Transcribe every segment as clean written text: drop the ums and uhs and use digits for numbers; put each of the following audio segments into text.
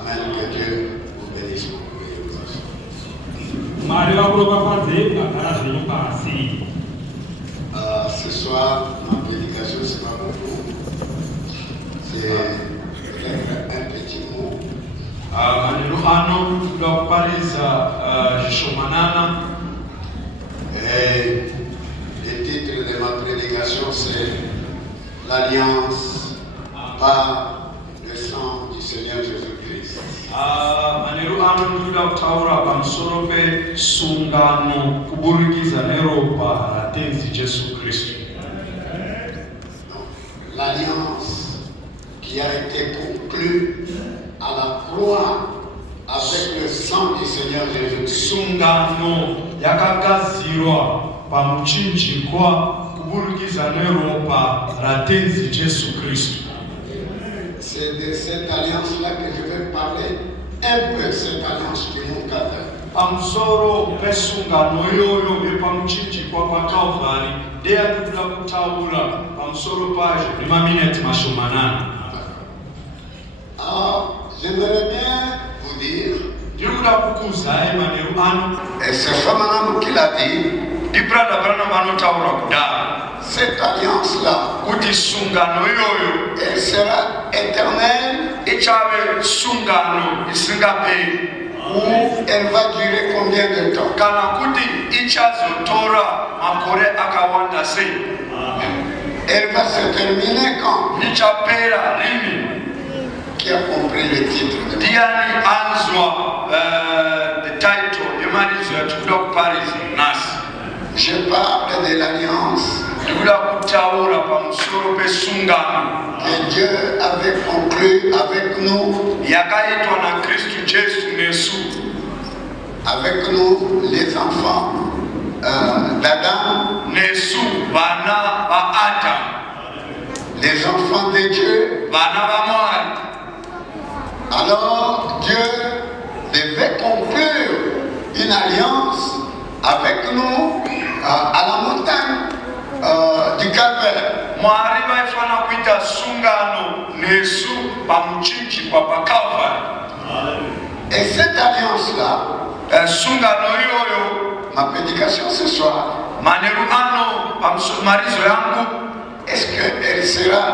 Amen. Que Dieu vous bénisse beaucoup et vous assure. Ce soir, ma prédication, c'est pas beaucoup. C'est peut-être un petit mot. Et le titre de ma prédication, c'est l'Alliance par le sang du Seigneur Jésus-Christ. L'alliance qui a été conclue à la croix avec le sang du Seigneur Jésus-Christ. C'est de cette alliance-là que je vais parler un peu, cette alliance du monde calvaire. Alors, j'aimerais bien vous dire, et c'est Shamanam qui l'a dit, cette alliance-là, elle sera éternelle, ou elle va durer combien de temps? Elle va se terminer quand? Qui a compris le titre de Je parle de l'alliance que Dieu avait conclue avec nous, les enfants d'Adam, les enfants de Dieu. Alors Dieu devait conclure une alliance avec nous à la montagne du Calvaire. Et cette alliance-là, ma prédication ce soir, est-ce qu'elle sera,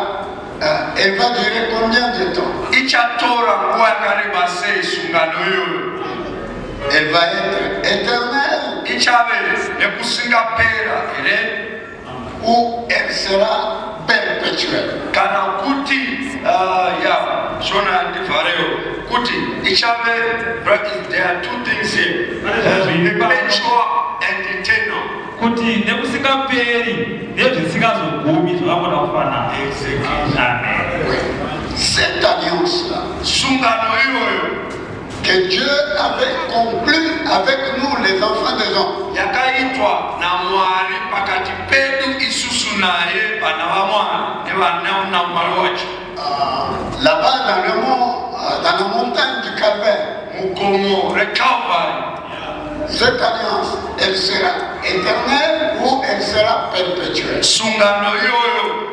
elle va durer combien de temps? Elle va être éternelle ou elle sera perpétuelle? There are two things here. Perpetual and eternal. Cette alliance-là que Dieu avait conclue avec nous, les enfants des hommes, là-bas dans le mont, dans la montagne du Calvaire, cette alliance, elle sera éternelle ou elle sera perpétuelle?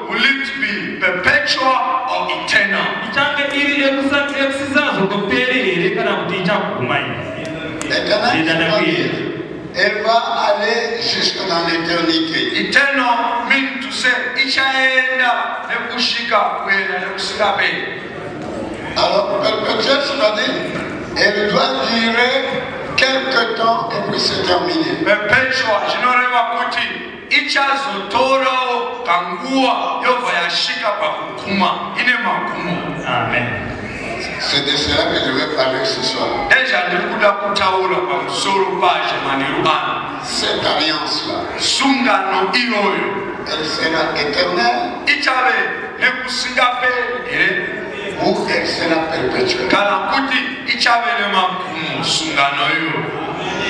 Will it be perpetual or eternal? Éternelle, elle va aller jusque dans l'éternité. Eternal means to say, alors, perpétuelle, c'est-à-dire, elle doit durer quelque temps et puis se terminer. Perpetual, Amen. C'est de cela que je vais parler ce soir. Cette alliance-là, elle sera éternelle ou elle sera perpétuelle?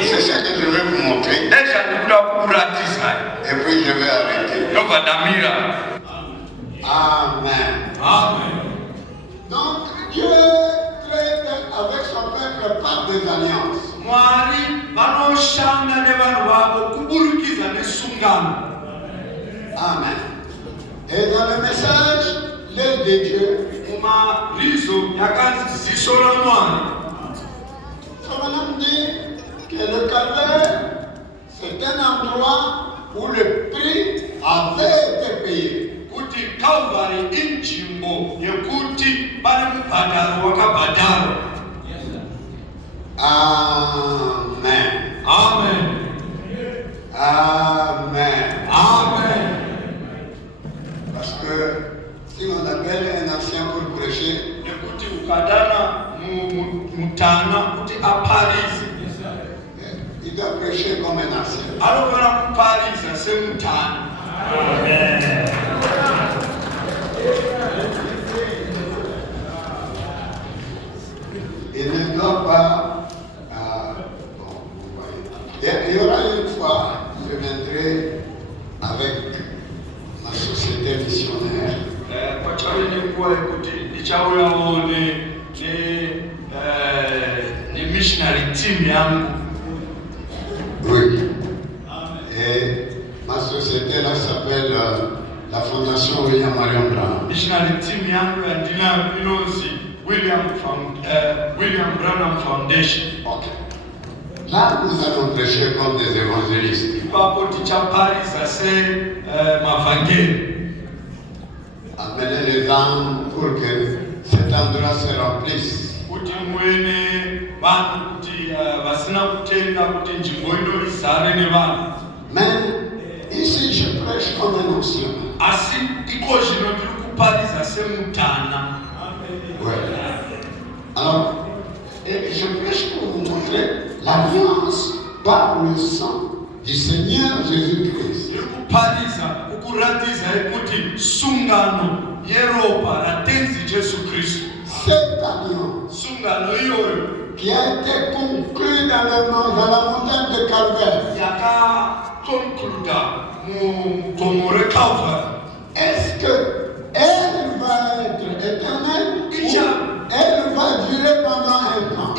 C'est ça que je vais vous montrer. Et puis je vais arrêter. Amen. Amen. Donc Dieu traite avec son peuple par des alliances. Amen. Et dans le message, l'œuvre de Dieu, Ça va nous dire que le calvaire, c'est un endroit où le prix avait été payé. Amen. Amen. Amen. Amen. Parce que si on appelle un ancien pour prêcher, il doit prêcher comme un ancien. Amen. Il ne doit pas. Bon, vous voyez. Il y aura une fois, je viendrai avec ma société missionnaire. Missionary team yangu. Oui. Et ma société là s'appelle la Fondation William Marion Branham. Missionary team yangu ya jina Inozi William Branham Foundation. Ok. Là, nous allons prêcher comme des évangélistes. Amener les âmes pour que cet endroit se remplisse. Mais ici, je prêche comme un ancien. Ouais. Alors, je prêche pour vous montrer l'alliance par le sang du Seigneur Jésus-Christ. Cette alliance qui a été conclue dans la montagne de Calvaire. Est-ce qu'elle va être éternelle ou elle va durer pendant un temps?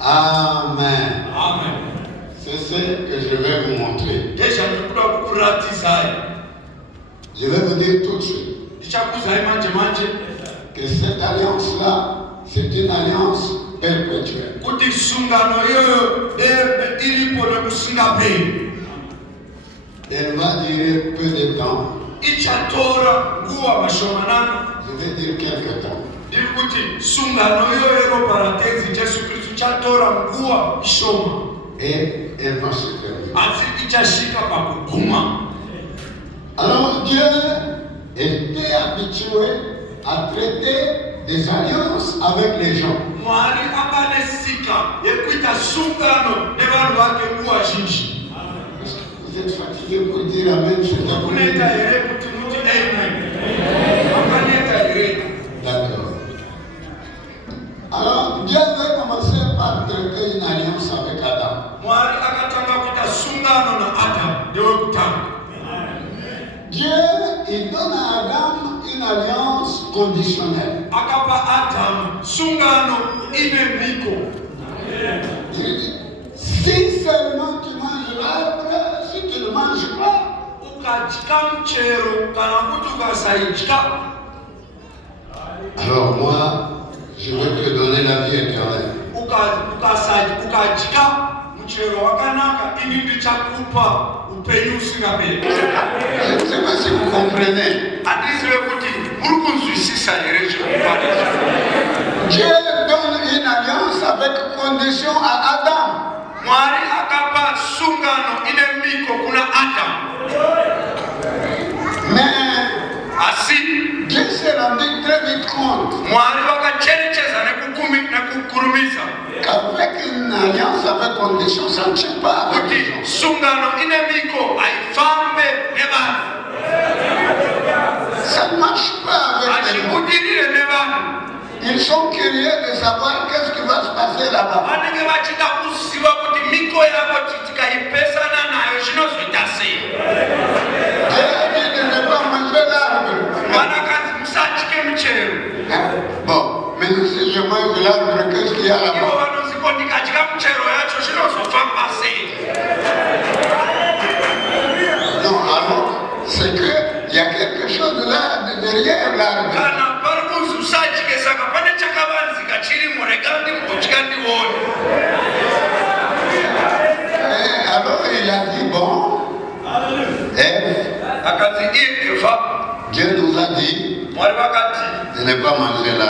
Amen. Amen. C'est ce que je vais vous montrer. Je vais vous dire tout de suite que cette alliance-là, c'est une alliance perpétuelle. Elle va durer peu de temps. Je vais dire quelque temps. Et elle va se terminer. Alors Dieu était habitué à traiter des alliances avec les gens. Vous êtes fatigué pour dire Amen, D'accord. Alors Dieu avait commencé par traiter une alliance avec Adam. Dieu, il donne à Adam une alliance conditionnelle. Il dit, si seulement tu manges l'arbre, si tu ne manges pas, alors moi, je vais te donner la vie éternelle. Je ne sais pas si vous comprenez. Dieu donne une alliance avec condition à Adam. Mais Dieu s'est rendu très vite compte qu'avec une alliance avec condition, ça ne tient pas avec les gens. Ça ne marche pas avec les gens. Ils sont curieux de savoir qu'est-ce qui va se passer là-bas. Dieu dit de ne pas manger l'arbre. Bon, mais si je mange l'arbre, qu'est-ce qu'il y a là-bas? Non, alors bon. Ève, Dieu nous a dit de ne pas manger là.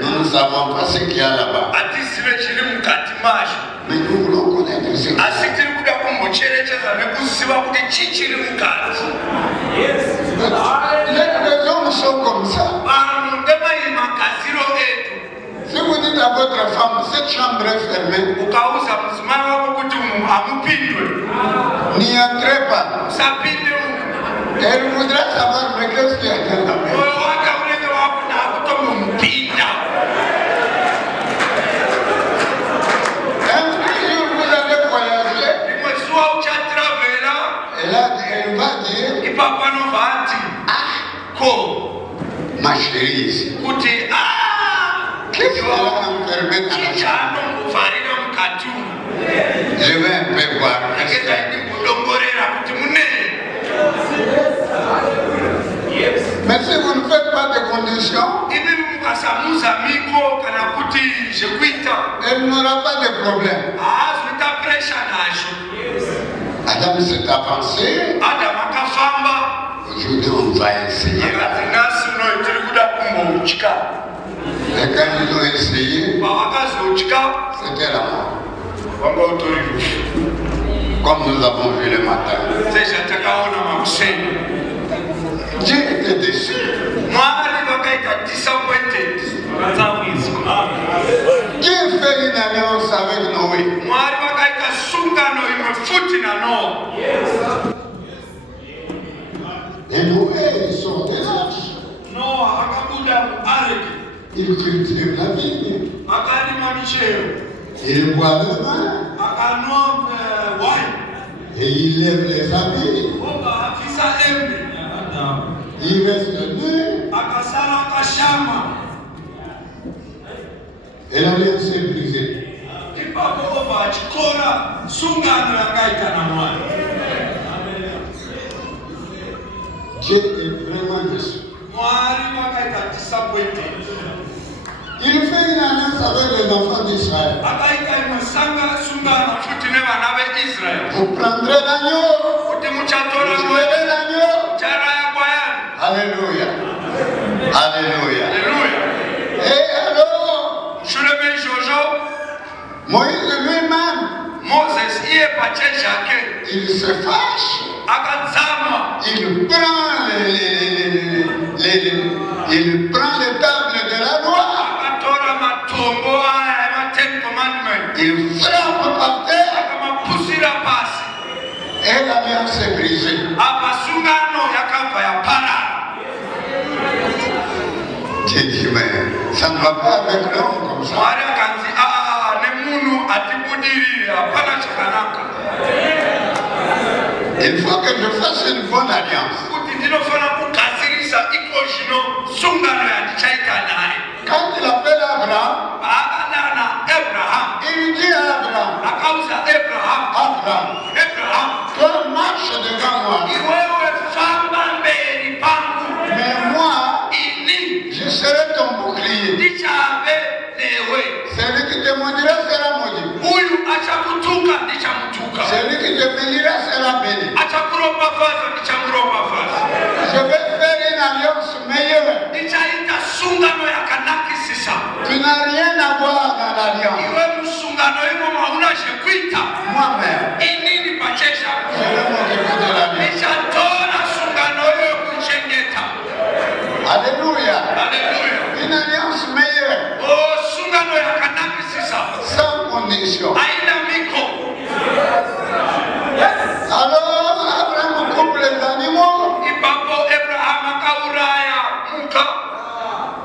Nous ne savons pas ce qu'il y a là-bas. Mais nous voulons connaître ce qu'il y a. Les hommes sont comme ça. Si vous dites à votre femme, cette chambre est fermée, n'y entrez pas. Elle voudra savoir, mais qu'est-ce qu'il y a dans la maison? Un jour, vous allez voyager. Elle va dire, ma chérie, qu'est-ce qu'elle a enfermé dans la chambre? Je vais un peu voir. Mais si vous ne faites pas de conditions, elle n'aura pas de problème. Adam s'est avancé. Aujourd'hui, on va essayer. Et quand ils ont essayé, c'était la mort. Comme nous avons vu le matin. Dieu était déçu. Dieu fait une alliance avec Noé. Et Noé, ils sont des arches. Ils cultivent la vigne. Ils boivent le vin. Et ils lèvent les habits. Il reste nu. Et l'alliance est brisée. Dieu est vraiment déçu. Il fait une alliance avec les enfants d'Israël. Vous prendrez l'agneau. Vous jouerez l'agneau. Alléluia. Alléluia. Et alors, Moïse lui-même, il se fâche. Il prend les tables de la loi. Il frappe par terre. Et l'alliance est brisée. J'ai dit, mais ça ne va pas avec l'homme comme ça. Il faut que je fasse une bonne alliance. Quand il appelle Abraham, il dit à Abraham, toi marche devant moi. Mais moi, je serai ton bouclier. Celui qui te maudira sera maudit. Celui qui te bénira sera béni. Je vais faire une alliance meilleure. Tu n'as rien à voir dans l'alliance. Moi-même, je vais m'occuper de l'alliance. Alléluia. Une alliance meilleure. Sans condition. Alors, Abraham coupe les animaux.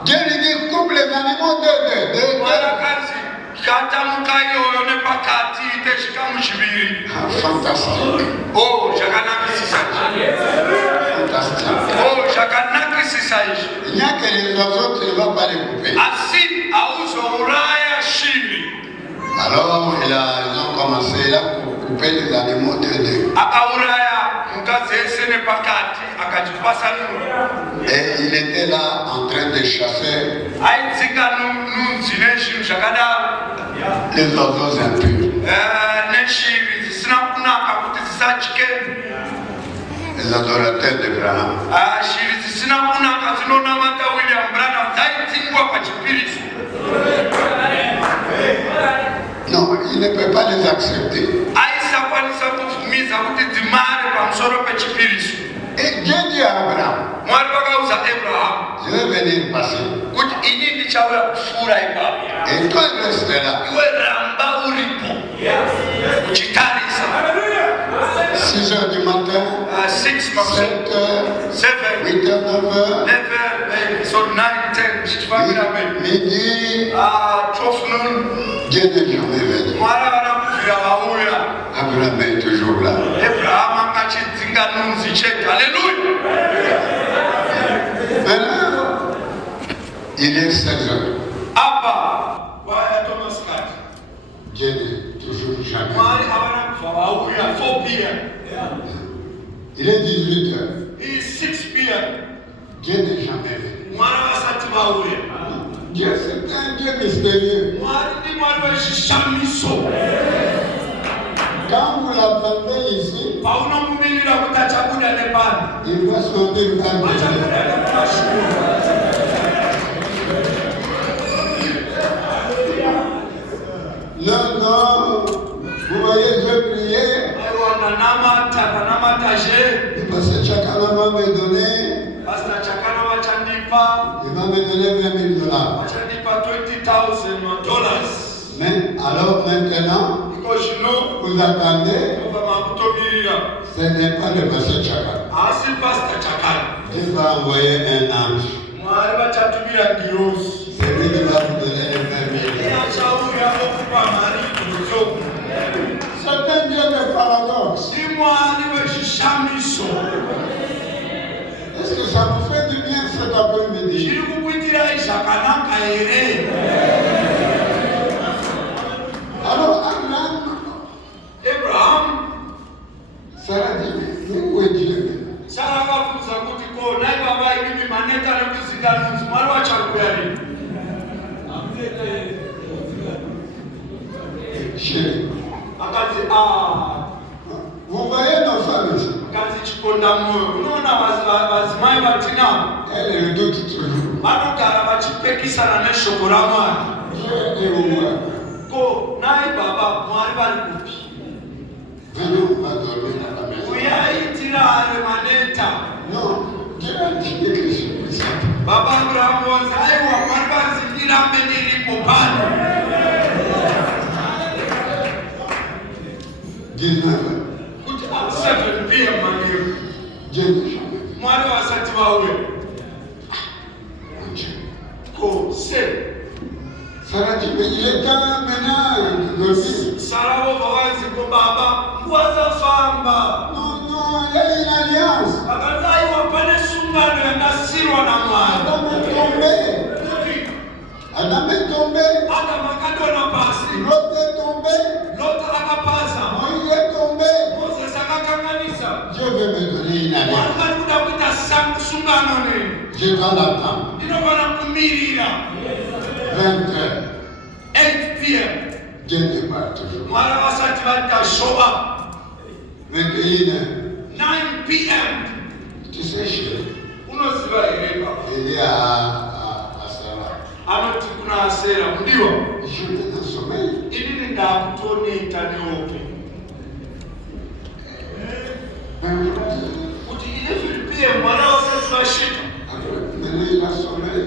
Dieu lui dit coupe les animaux de fantastique. Oh, fantastique. Il n'y a que les oiseaux, tu ne vas pas les couper. Alors, ils ont commencé, il a coupé les animaux de deux. Et il était là en train de chasser les oiseaux impurs. les adorateurs d'Abraham. Shiri zisina kunaka zinonamata William Branham dzaidzingwa pachipiriso. Non, il ne peut pas les accepter. Aisakwanisa kuvumiza kuti dzimare pamusoro pechipiriso. Et Dieu dit à Abraham, Mwari vakauza Abraham je vais venir passer. kuti ini ndichauya kufura ipapo. Et toi, il restera. Iwe ramba uripo uchitarisa. 6 heures du matin, 6 7 makusa heures, 7 8 heures, 9 heures, 11 so 9 10 chichifambira mberi. midi, 12 noon. Dieu n'est jamais venu. Mwari vanakuvira vauya. Abraham est toujours là. Abraham akachidzinga nunzi chete. Haleluya. Maintenant, il est 16 heures. Apa waya Thomas Kat. Dieu n'est toujours jamais Mwari venu. avanakuva vauya 4 p.m. Il est 18 heures. It's 6 p.m. Dieu n'est jamais venu. Mwari vasati vauya. Dieu, c'est un Dieu mystérieux. Mwari ndi mwari wezvishamiso. Quand vous l'attendez ici, Paunomumirira kuti achabuda nepano. il va sortir quand il Achabuda nepashua. Non, non, vous voyez, je priais, Aiwa nanamata je. parce que chacun m'a donné, Pastor Chakana vachandipa. il va me donner 20 000 $. Vachandipa $20,000. Mais alors maintenant, Because you know, vous attendez, vamakutomirira. ce n'est pas le pasteur Chaka. Asi Pastor Chakana. Dieu va envoyer un ange. Mwari vachatumira ndirosi. C'est lui qui va vous donner les 20 000 $. Achauya okupa mari idzodzo. C'est un Dieu de paradoxe. Ndi mwari wezvishamiso. Est-ce que ça vous fait du bien cet après-midi? Zviri kukuitirai zvakanaka here? Alors, Abraham Sarah dit, mais où est Dieu? Sara akabvunza kuti ko nai baba imimi maneta nekuzikanwa kuti mwari wachakuya rini? Chérie, Akati vous voyez nos femmes ici? akati chiponda mwoyo. Unoona vadzimai vatinavo Elles redoutent toujours. vanogara vachipekisana neshoko raMwari. Dieu est au moins. Ko nai baba mwari vari kupi? Venons, on va dormir à la maison. Uyaitirare maneta. Non, Dieu a dit que je suis puissant. Baba Abraham wanzi aiwa mwari vanzi ndirambe ndiripo pano. 19 heures. Kuti 7 p.m. manheru. Dieu n'est jamais venu. Mwari vasati vauya. Mon Dieu. Ko se Sarah dit, mais il est temps maintenant de dormir. Sara vobva vanzi ko baba nguva dzafamba. Non, non, il y a une alliance. Vakati aiwa pane sungano yakasirwa naMwari. Adam est tombé. Kuti Adam est tombé. Adamu akadonha pasi. L'autre est tombé. Loti akapaza. Moïse est tombé. Mozisi akakanganisa. Dieu veut me donner une Mwari alliance. vari kuda kuita sungano neni. Je dois l'attendre. Ndinofana kumirira. 20 heures. 8 p.m. Dieu n'est pas toujours. Mwari vasati vaita show up. 21 heures. 9 p.m. Tu sais, chérie, Unoziva here baba? il dit à Sarah, Anoti kuna Sera mudiwa. je viens de sommeil. Inini ndakutoneta neope. Kuti 11 p.m. mwana vasati vasvika. Maintenant, il a sommeil.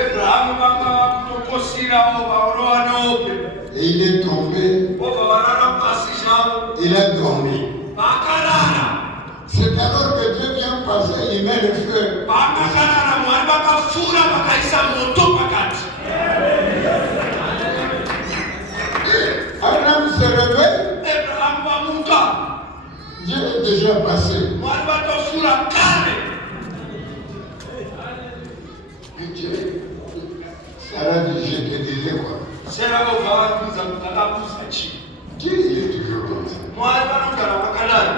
Abraham vanga vakutokosirawo vaorova neope. Et il est tombé. Vobva varara pasi zvavo. Il a dormi. Vakarara. C'est alors que Dieu vient passer, il met le feu. Vakakarara Mwari vakafura vakaisa moto pakati. Abraham se réveille. Abraham vamuka. Dieu est déjà passé. Mwari vatofura kare. Et Dieu, Sarah dit, je te disais quoi? Sera vobva vabvunza kuti akabvunza chii? Dieu, il est toujours comme ça. Mwari vanogara vakadaro.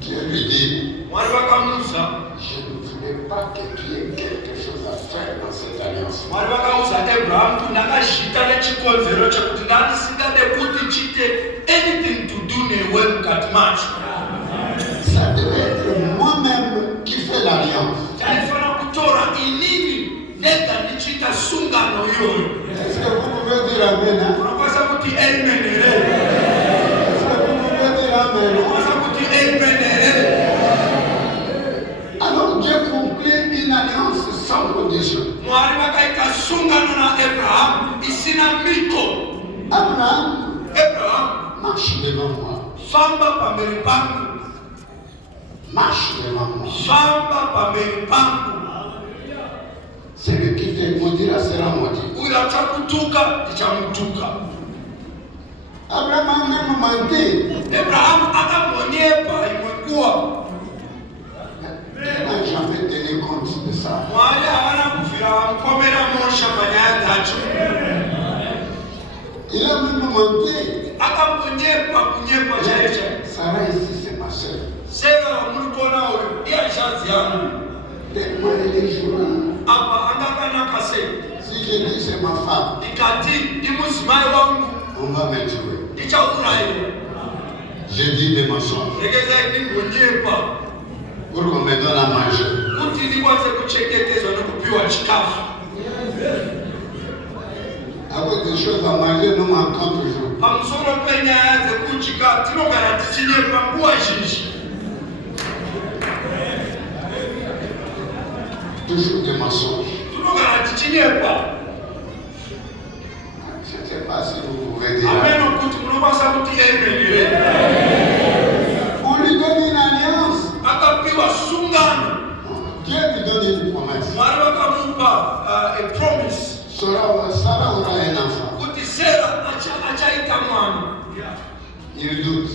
Dieu lui dit, Mwari vakamuudza. je ne voulais pas que tu aies quelque chose à faire dans cette alliance. Mwari vakaudza Abraham kuti ndakazviita nechikonzero chekuti ndanisingade kuti chiite anything to do newe mukati macho. Abraham marche devant moi. Marche devant moi. Celui qui te maudira sera maudit. Abraham a même menti. Il n'a jamais tenu compte de ça. Il a même menti. Sarah ici, c'est ma soeur. Tellement elle est jolie. Si je dis c'est ma femme, on va me tuer. Je dis des mensonges. Pour qu'on me donne à manger. Avec des choses à manger, nous manquons toujours. Toujours des mensonges. Je ne sais pas si vous pouvez dire. On lui donne une alliance. Dieu lui donne une promesse. Sarah aura un enfant. Il doute.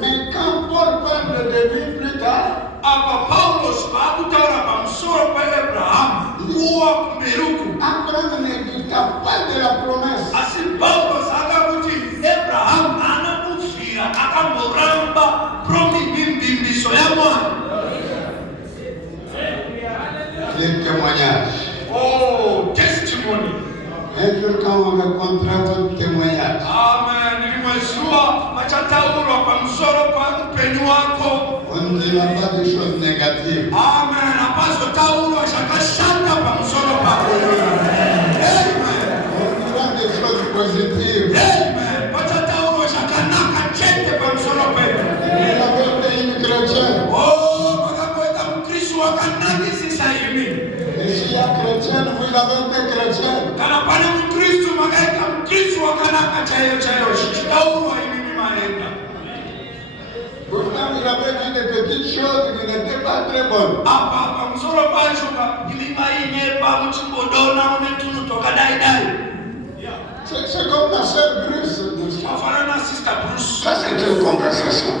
Mais quand Paul parle de lui plus tard, Abraham ne douta pas de la promesse. Les témoignages. Oh, testimony. Un jour quand on rencontrera votre témoignage, Amen. on ne dira pas de choses négatives. Amen. On dira des choses positives. Amen. Vous avez été une chrétienne. Et s'il y a chrétienne, vous avez été chrétienne. Pourtant, vous avez dit des petites choses qui n'étaient pas très bonnes. C'est comme la sœur Bruce. Ça, c'est une conversation.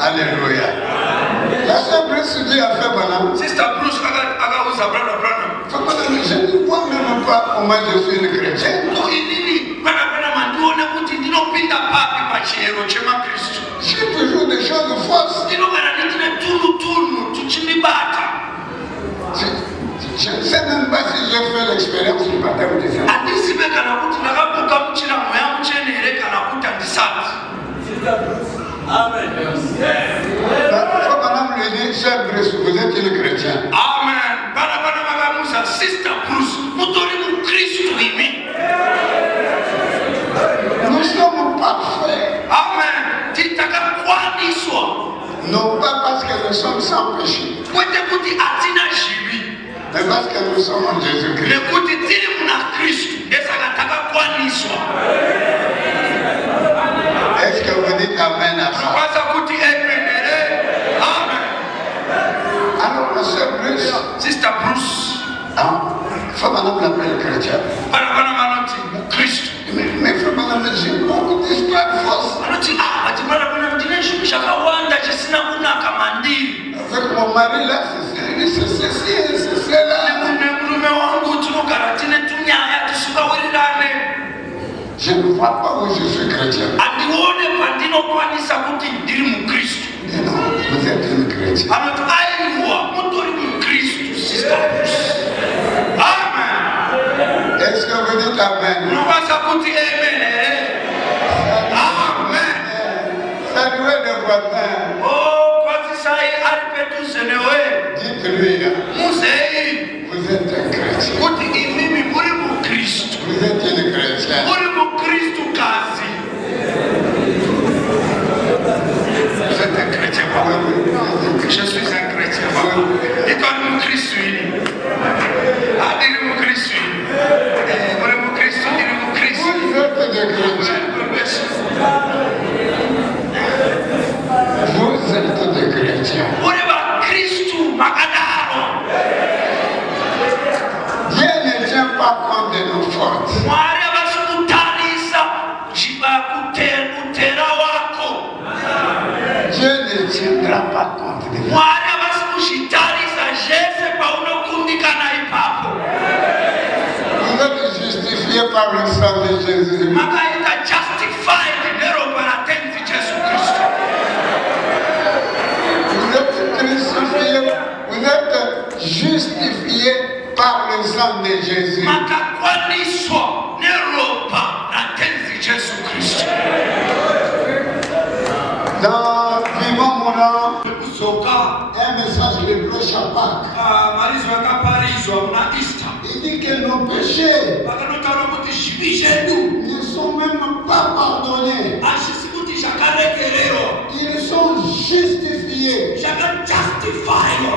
Alléluia. La sœur Bruce dit à Frère Branham, Sister Bruce, je ne vois même pas comment je suis une chrétienne. J'ai toujours des choses fausses. Je ne sais même pas si j'ai fait l'expérience du baptême du Saint. Amen. Frère Branham lui dit, Sœur Bruce, vous êtes une chrétienne. Amen. Sister Bruce, Nous sommes parfaits. Amen. Non pas parce que nous sommes sans péché, mais parce que nous sommes en Jésus-Christ. Est-ce que vous dites Amen à ça? Alors la sœur Bruce, Sister Bruce, Frère Branham l'appelle chrétien. Mais Frère Branham dit beaucoup d'histoires fausses. Avec mon mari là, c'est ceci et c'est cela. Je ne vois pas où je suis chrétien. Et non, vous êtes une chrétienne. Est-ce que vous dites Amen? Amen. Saluez les voisins. Dites-lui, vous êtes un chrétien. Vous êtes une chrétienne. Vous êtes un chrétien. Je suis un chrétien. Et toi, un par le sang de Jésus. Makaita justified nero paratenzi Jesu Kristo. Vous êtes crucifiés, vous êtes justifiés par le sang de Jésus. Makakwaniswa nero paratenzi Jesu Kristo. Dans Vivant mon âme, Kusoka un message de prêche à Pâques. malizo yakaparizwa na Easter. Il dit que nos péchés Pakanotana kuti zvivi zvedu ne sont même pas pardonnés. hazvisi kuti zvakaregererwa, Ils sont justifiés, zvakajustifaiwa,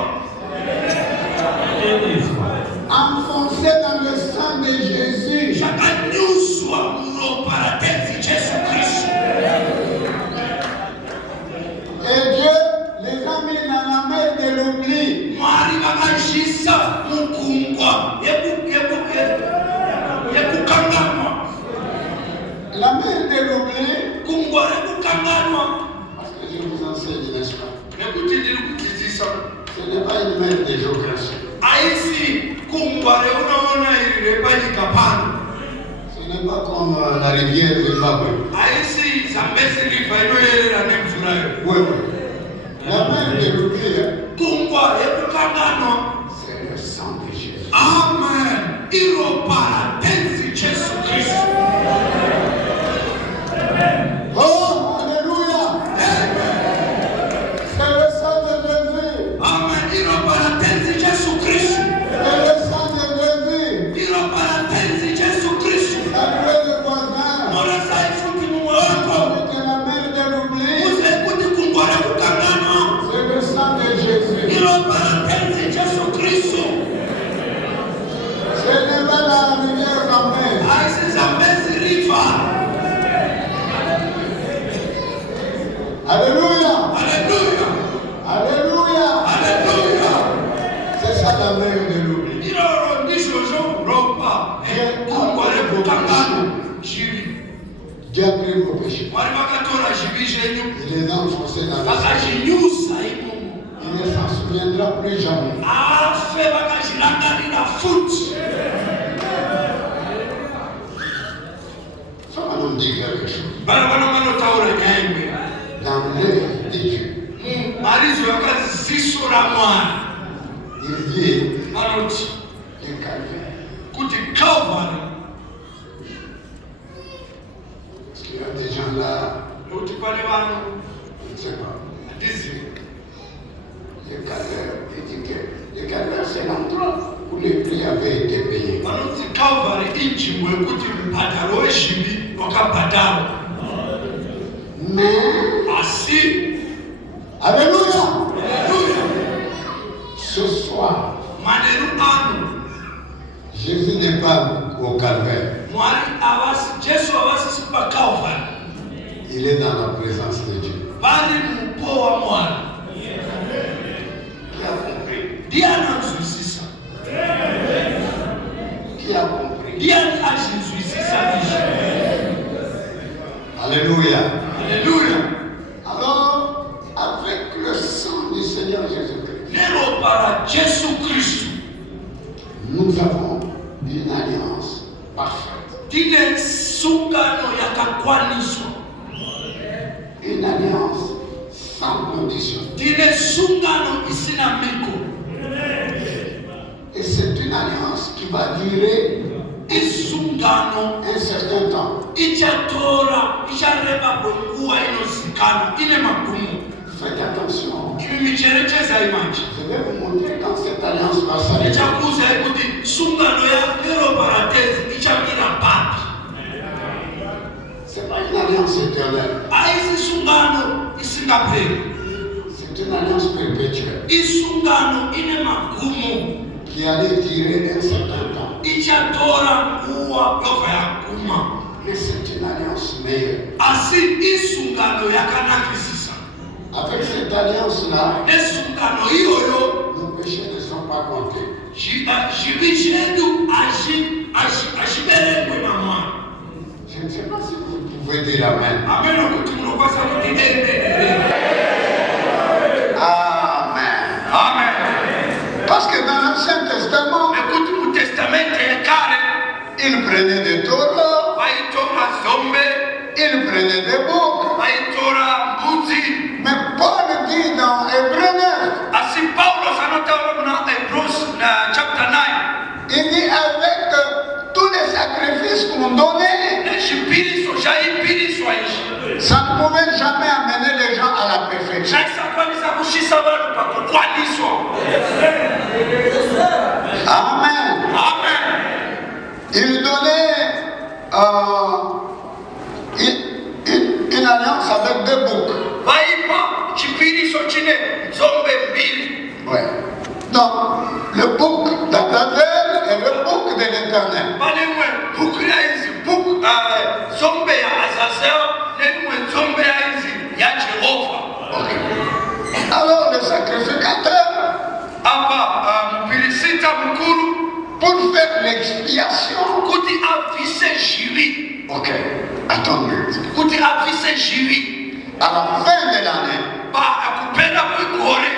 enfoncés dans le sang de Jésus. zvakanyuzwa muropa ratenzi Jesu Kristu. Et Dieu les a mis dans la mer de l'oubli. Mwari vakazvisa mugungwa yekukanganwa, La mer de l'oubli, gungwa rekukanganwa. parce que je vous enseigne, n'est-ce pas? Nekuti ndiri kudzidzisa, Ce n'est pas une mer de géographie. haisi gungwa reunoona iri repanyika pano, Ce n'est pas comme la rivière Zimbabwe. haisi Zambezi river inoyerera nemvura yo. Oui, oui. La mer de l'oubli, Gungwa rekukanganwa. c'est le sang de Jésus. Amen. Iropa ratenzi Jesu Kristu. Oh, alléluia! C'est le sang de Jésus. Amen. Iropa ratenzi Jesu Kristu. C'est le sang de Jésus. Iropa ratenzi Jesu Kristu. Saluez le voisin. Morasai futi mumwe wako. Avec la mer de l'oubli, Uze kuti gungwa rekukanganwa. c'est le sang de Jésus. Iropa ratenzi Jesu Kristu. Ce n'est pas la rivière Zambezi. Haisi Zambezi river. Alléluia! Haleluya. Alléluia! Haleluya. C'est ça la mer de l'oubli. Iroro ndizvo ropa gungwa rekukanganwa. Zvivi. Dieu a pris vos péchés. Mwari vakatora zvivi zvenyu Il les a enfoncés dans le sang. vakazvinyusa imomo. Il ne s'en souviendra plus jamais. Afe vakazvirangarira futi. Ça va nous dire quelque chose. Vana vanotaura nyaya imwe Dans l'œuvre de Dieu, mumarizo yakaziso ramwari il dit anoti le calvaire. kuti Calvary, Parce qu'il y a des gens là, nokuti pane vanhu je ne sais pas. handizivi, Le calvaire, il dit que le calvaire c'est l'endroit où les prix avaient été payés. vanoti Calvary inzvimbo yekuti mubhadharo wezvivi wakabhadharwa, Mais, asi alléluia, haleluya, ce soir, manheru ano Jésus n'est pas au calvaire. mwari havasi, Jesu havasisi paCalvary, Il est dans la présence de Dieu. vari mupo wa Mwari. Qui a compris? Ndiani anzwisisa? Qui a compris? Ndiani azvinzwisisa izvi? Alléluia. Haleluya. Alors, avec le sang du Seigneur Jésus-Christ, Neropa ra Jesu Kristu nous avons une alliance parfaite. tine sungano yakakwaniswa, Une alliance sans condition. tine sungano isina miko. Et c'est une alliance qui va durer Isungano un certain temps. ichatora, ichareba kwenguva inozikanwa, ine magumo. Faites attention. Imi micherechezai manje. Je vais vous montrer quand cette alliance va s'arrêter. Ndichakuudzai kuti sungano yeropa ratezi ichamira papi. Ce n'est pas une alliance éternelle. Haisi sungano isingaperi, C'est une alliance perpétuelle isungano ine magumo, qui allait durer un certain temps. ichatora nguva yobva yaguma. Mais c'est une alliance meilleure. Asi isungano yakanakisisa. Avec cette alliance-là, Nesungano iyoyo nos péchés ne sont pas comptés. zvivi zvedu hazviberekwe naMwari. Je ne sais pas si vous pouvez dire Amen. Hameno kuti munokwanisa kuti ende. Amen. Amen. Parce que dans l'Ancien Testament, Nekuti mutestamente yekare ils prenaient des taureaux pakukwaniswa. Amen. Amen. Il donnait une alliance avec deux boucs. Vaipa chipiriso chine zombe mbili. Ouais. Donc, le bouc d'Azazel et le bouc de l'Éternel. Palemwe bukira hizi buk zombe ya Azazel nemwe zombe ya hizi ya Jehova. Okay. Alors, le sacrificateur, Mpilisita mkuru pour faire l'expiation, kuti avise jiri. ok, attends-moi. Kuti avise jiri. À la fin de l'année, Akupenda kwikore.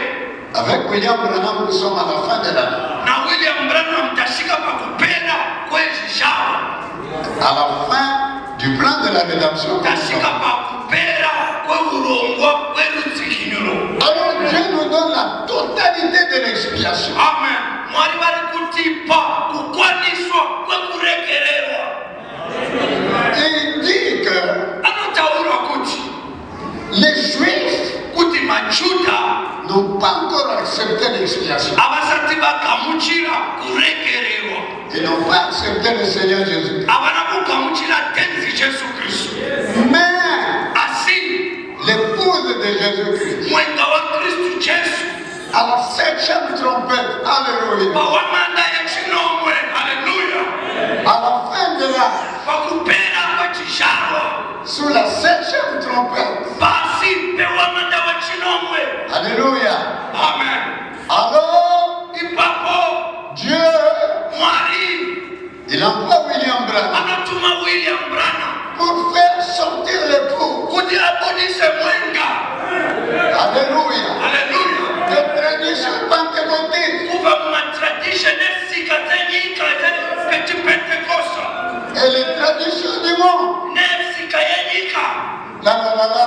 avec William Branham, nous sommes à la fin de l'année. Na William Branham tashika pakupenda kwezi shawa. À la fin du plan de la rédemption. Tashika pakupenda kwehurongwa kwerutsikinyuro. Alors Dieu nous donne la totalité de l'expiation. Amen. Mwari bari kutipa kukwaniswa kwekurekererwa. Et il dit que Anotaura kuti les Juifs kuti majuda n'ont pas encore accepté l'expiation. abasati bakamuchira kurekererwa. Ils n'ont pas accepté le Seigneur Jésus. Abana kukamuchira tenzi Jesu Kristu. Mais Asi l'épouse de Jésus-Christ, mwenga wa Kristu Jesu à la 7e trompette, alléluia, bawamanda yachinomwe. Haleluya. à la fin de la, Pakupera kwachisharwa sous la 7e trompette, basi pewamanda wachinomwe. alléluia. Amen. Alors, Ipapo Dieu, Mwari il envoie William Branham anatuma William Branham pour faire sortir l'époux, kuti abudise mwenga. alléluia, Haleluya. de tradition pentecôtiste. Kuva mumatradition esika zenyika pechipentekosta Et les traditions du monde. nesika yenyika. La la la la,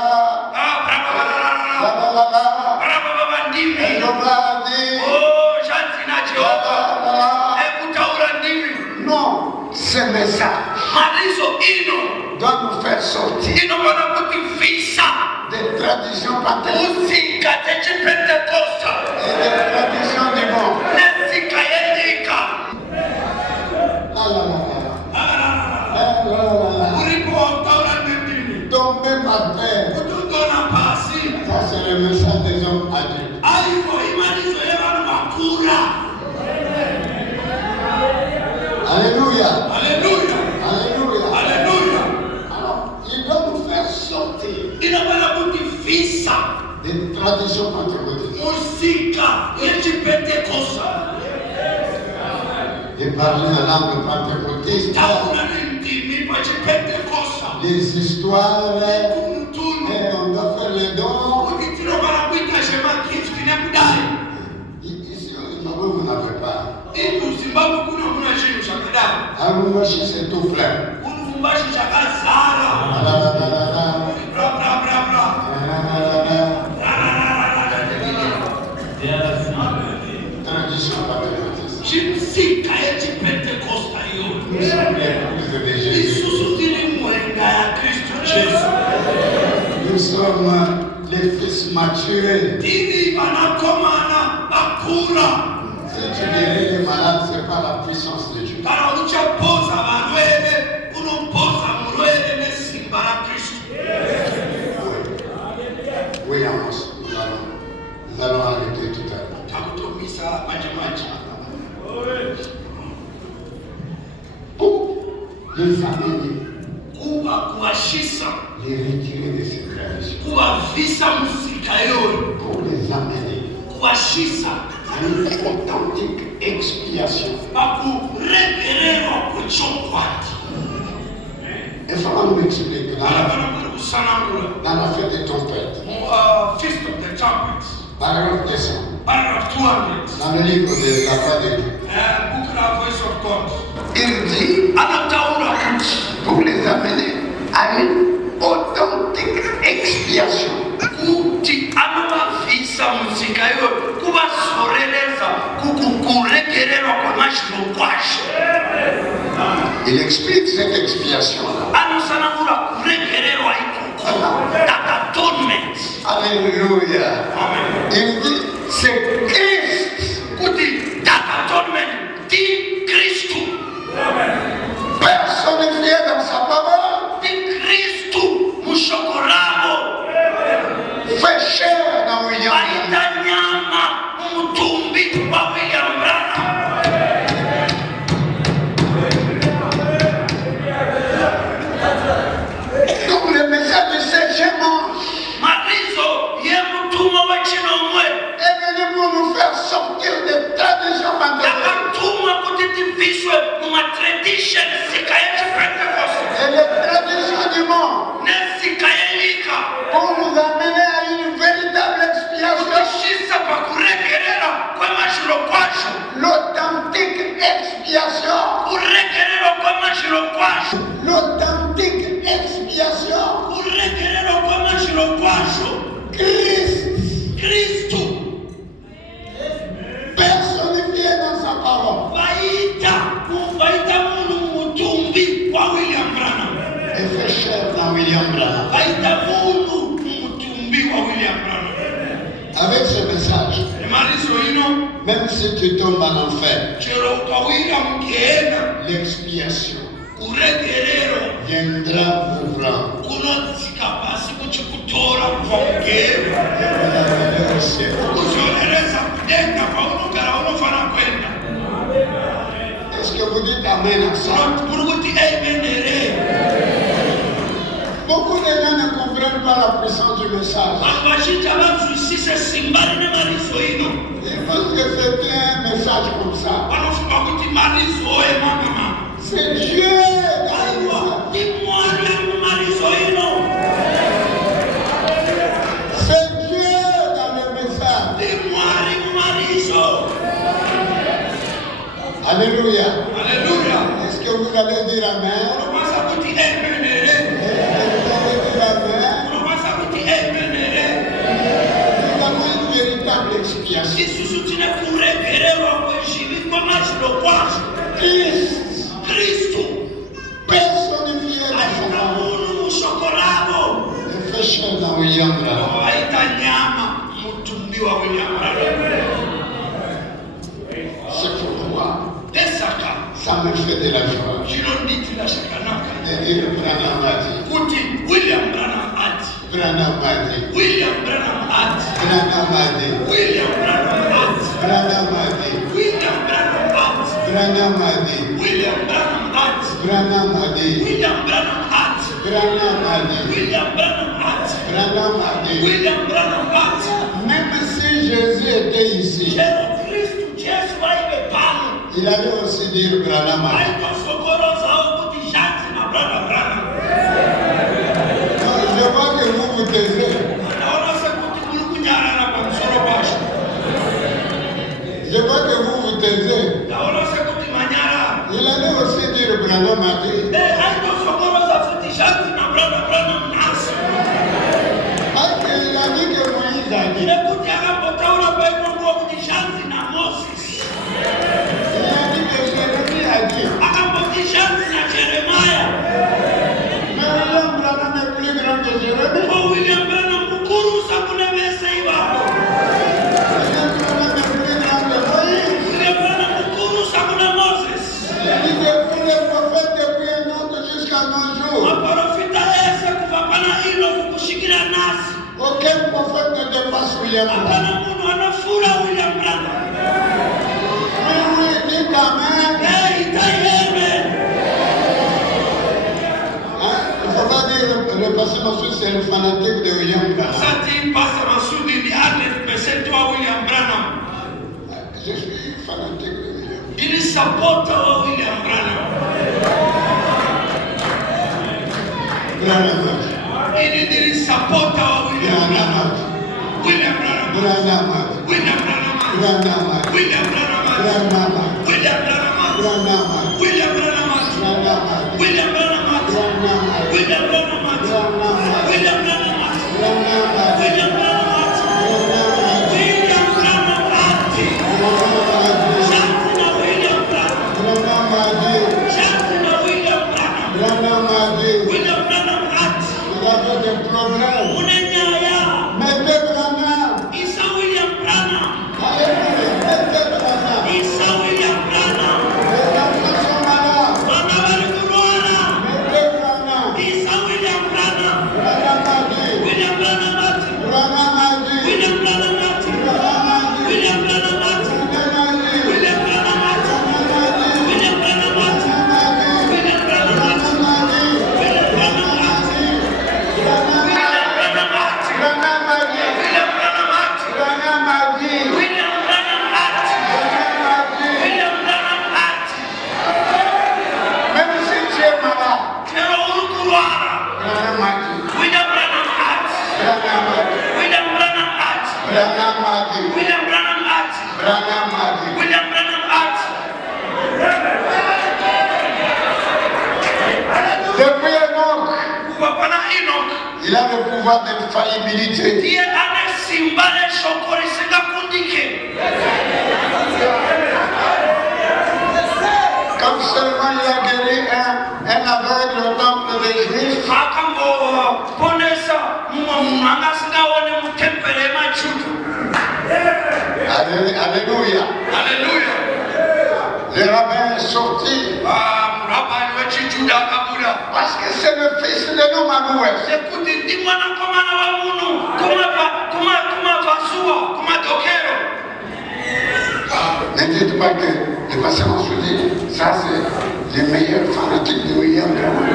la la la la, Barababandimi. et Jéhovah dit, Oh, Jantina la Jehova. la la. Ekutaura ndimi. Non, ce message Malizo ino. doit nous faire sortir Inobana kuti visa. des traditions pentecôtistes Usika techipentekosta. et des traditions du monde. Nesika yenyika. La la la la. La la la la. Uripo utaura ndimi. Tomber par terre. Kututona pasi. Ça, c'est le message des hommes adultes. Aiko imanizo y'abantu bakura. Alléluia. Haleluya. Alléluya. Haleluya. Alors, il doit nous faire sortir Inabana kuti visa. des traditions pentecôtistes Musika yechipentekosta. et parler en langue pentecôtiste. Taura ndimi pachipentekosta. Les histoires, Kumtunu. et on doit faire les dons. Kuti tinobana kuita zvemakifu tinekudai. Ici, au Zimbabwe, vous n'avez pas. Inu Zimbabwe kuna muna chinhu zvakadai. À Lubumbashi, c'est tout plein. Kulubumbashi chakazara. La la la la la. Bra bra bra bra. La la la la. Tradition pentecôtiste. Chimusika yechipentekosta iyo. Nous sommes l'épouse de Jésus. Isusu tiri mwenga ya Kristu Jesu. Nous sommes les fils maturés. Tiri vanakomana vakura. Si tu guéris les malades, ce n'est pas la puissance de Dieu. Kana uchapoza varwere, unopoza murwere nesimba ra Kristu. Oui, Amos, nous allons arrêter tout à l'heure. Takutomisa manje manje. Pour les amener, Kuva kuwashisa, les retirer de ces traditions. kuvavisa musika yoyo, Pour les amener kuwashisa à une authentique expiation. pakuregererwa kwechokwadi. Il faut nous expliquer Vanafana kuri kusanangura. dans la fête des trompettes, Feast of the Trumpets, paragraphe 200, paragraph 200. dans le livre de la voix de Dieu. Book of Voice of God. Il dit Anataura kuti pour les amener à une authentique expiation. kuti anovavhisa musika iyoyo kuvazorereza kuregererwa kwemashiro kwazvo. Il explique cette expiation-là. Anosanangura kuregererwa ikoko. That atonement. Alléluia. Amen. Il dit c'est vishwe muma tradition zikayetu Pentecost. Et les traditions du monde Nezikayelika. pour nous amener à une véritable expiation. Kutushisa pakurekerera kwamashiro kwacho. L'authentique expiation. Kurekerera kwamashiro kwacho. L'authentique expiation. Kurekerera kwamashiro kwacho. Kristo. Personnifié dans sa parole. Vaita munu mutumbi wa William Branham. Et fait cher dans William Branham. Vaita munu mutumbi wa William Branham. Avec ce message, même si tu tombes en enfer, l'expiation viendra vous prendre. Est-ce que vous dites Amen ensemble? Beaucoup de gens ne comprennent pas la puissance du message. Ils pensent que c'est un message comme ça. C'est Dieu dans le message. C'est Dieu dans le message. Alléluia. Est-ce que vous allez dire Amen? Nous avons une véritable expiation. Christ personnifié dans son parole. Et fait cher dans William Branham. C'est pourquoi ça me fait de la joie de dire Branham a dit. William Branham a dit. Branham a dit. William Branham a dit. Branham a dit. William Branham a dit. Branham a dit. William Branham a dit. Branham a dit. William Branham a dit. Branham a dit. William Branham a dit. Branham a dit. William Branham a dit. Branham a dit. William Branham a dit. Même si Jésus était ici, il allait aussi dire Branham a dit. Je vois que vous vous taisez. Je vois que vous vous taisez. Il allait aussi dire Branham a dit. Parce qu'il a dit que Moïse a dit. Il a dit que Jérémie a dit. Mais William Branham est plus grand que Jérémie. William Branham est plus grand que Moïse. Il dit que tous les prophètes depuis un autre jusqu'à nos jours. Aucun prophète ne dépasse William Branham. Oui, dites Amen. Hein? Il ne faut pas dire le pasteur Massoud c'est le fanatique de William Branham. Je suis fanatique de William. Il supporte William Branham. Branham. Il supporte William Branham. William Branham. Branham. William Branham. Branham. William Branham. Branham. William Branham. Branham. William Branham. Branham. William Branham. Branham. William Branham. Branham. William Branham. Branham. William Branham. William William Il a le pouvoir d'infaillibilité. Ndiye anasimba leshoko lisingakundike. Comme seulement il a guéri un aveugle au temple des Juifs. Alléluia. Alléluia. Le rabbin est sorti. Parce que c'est le fils de l'homme Amoué. Ne dites pas que les patients se disent, ça c'est les meilleurs fanatiques de William Branham.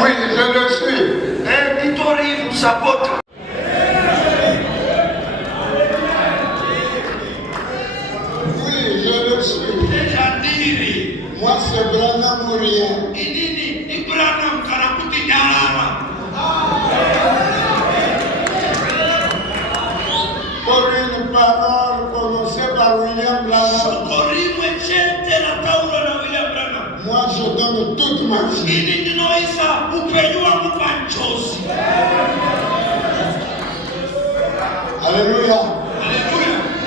Oui, je le suis. Oui, je le suis. Moi c'est Branham ou rien. Pour une parole prononcée par William Branham, moi je donne toute ma vie. Alléluia.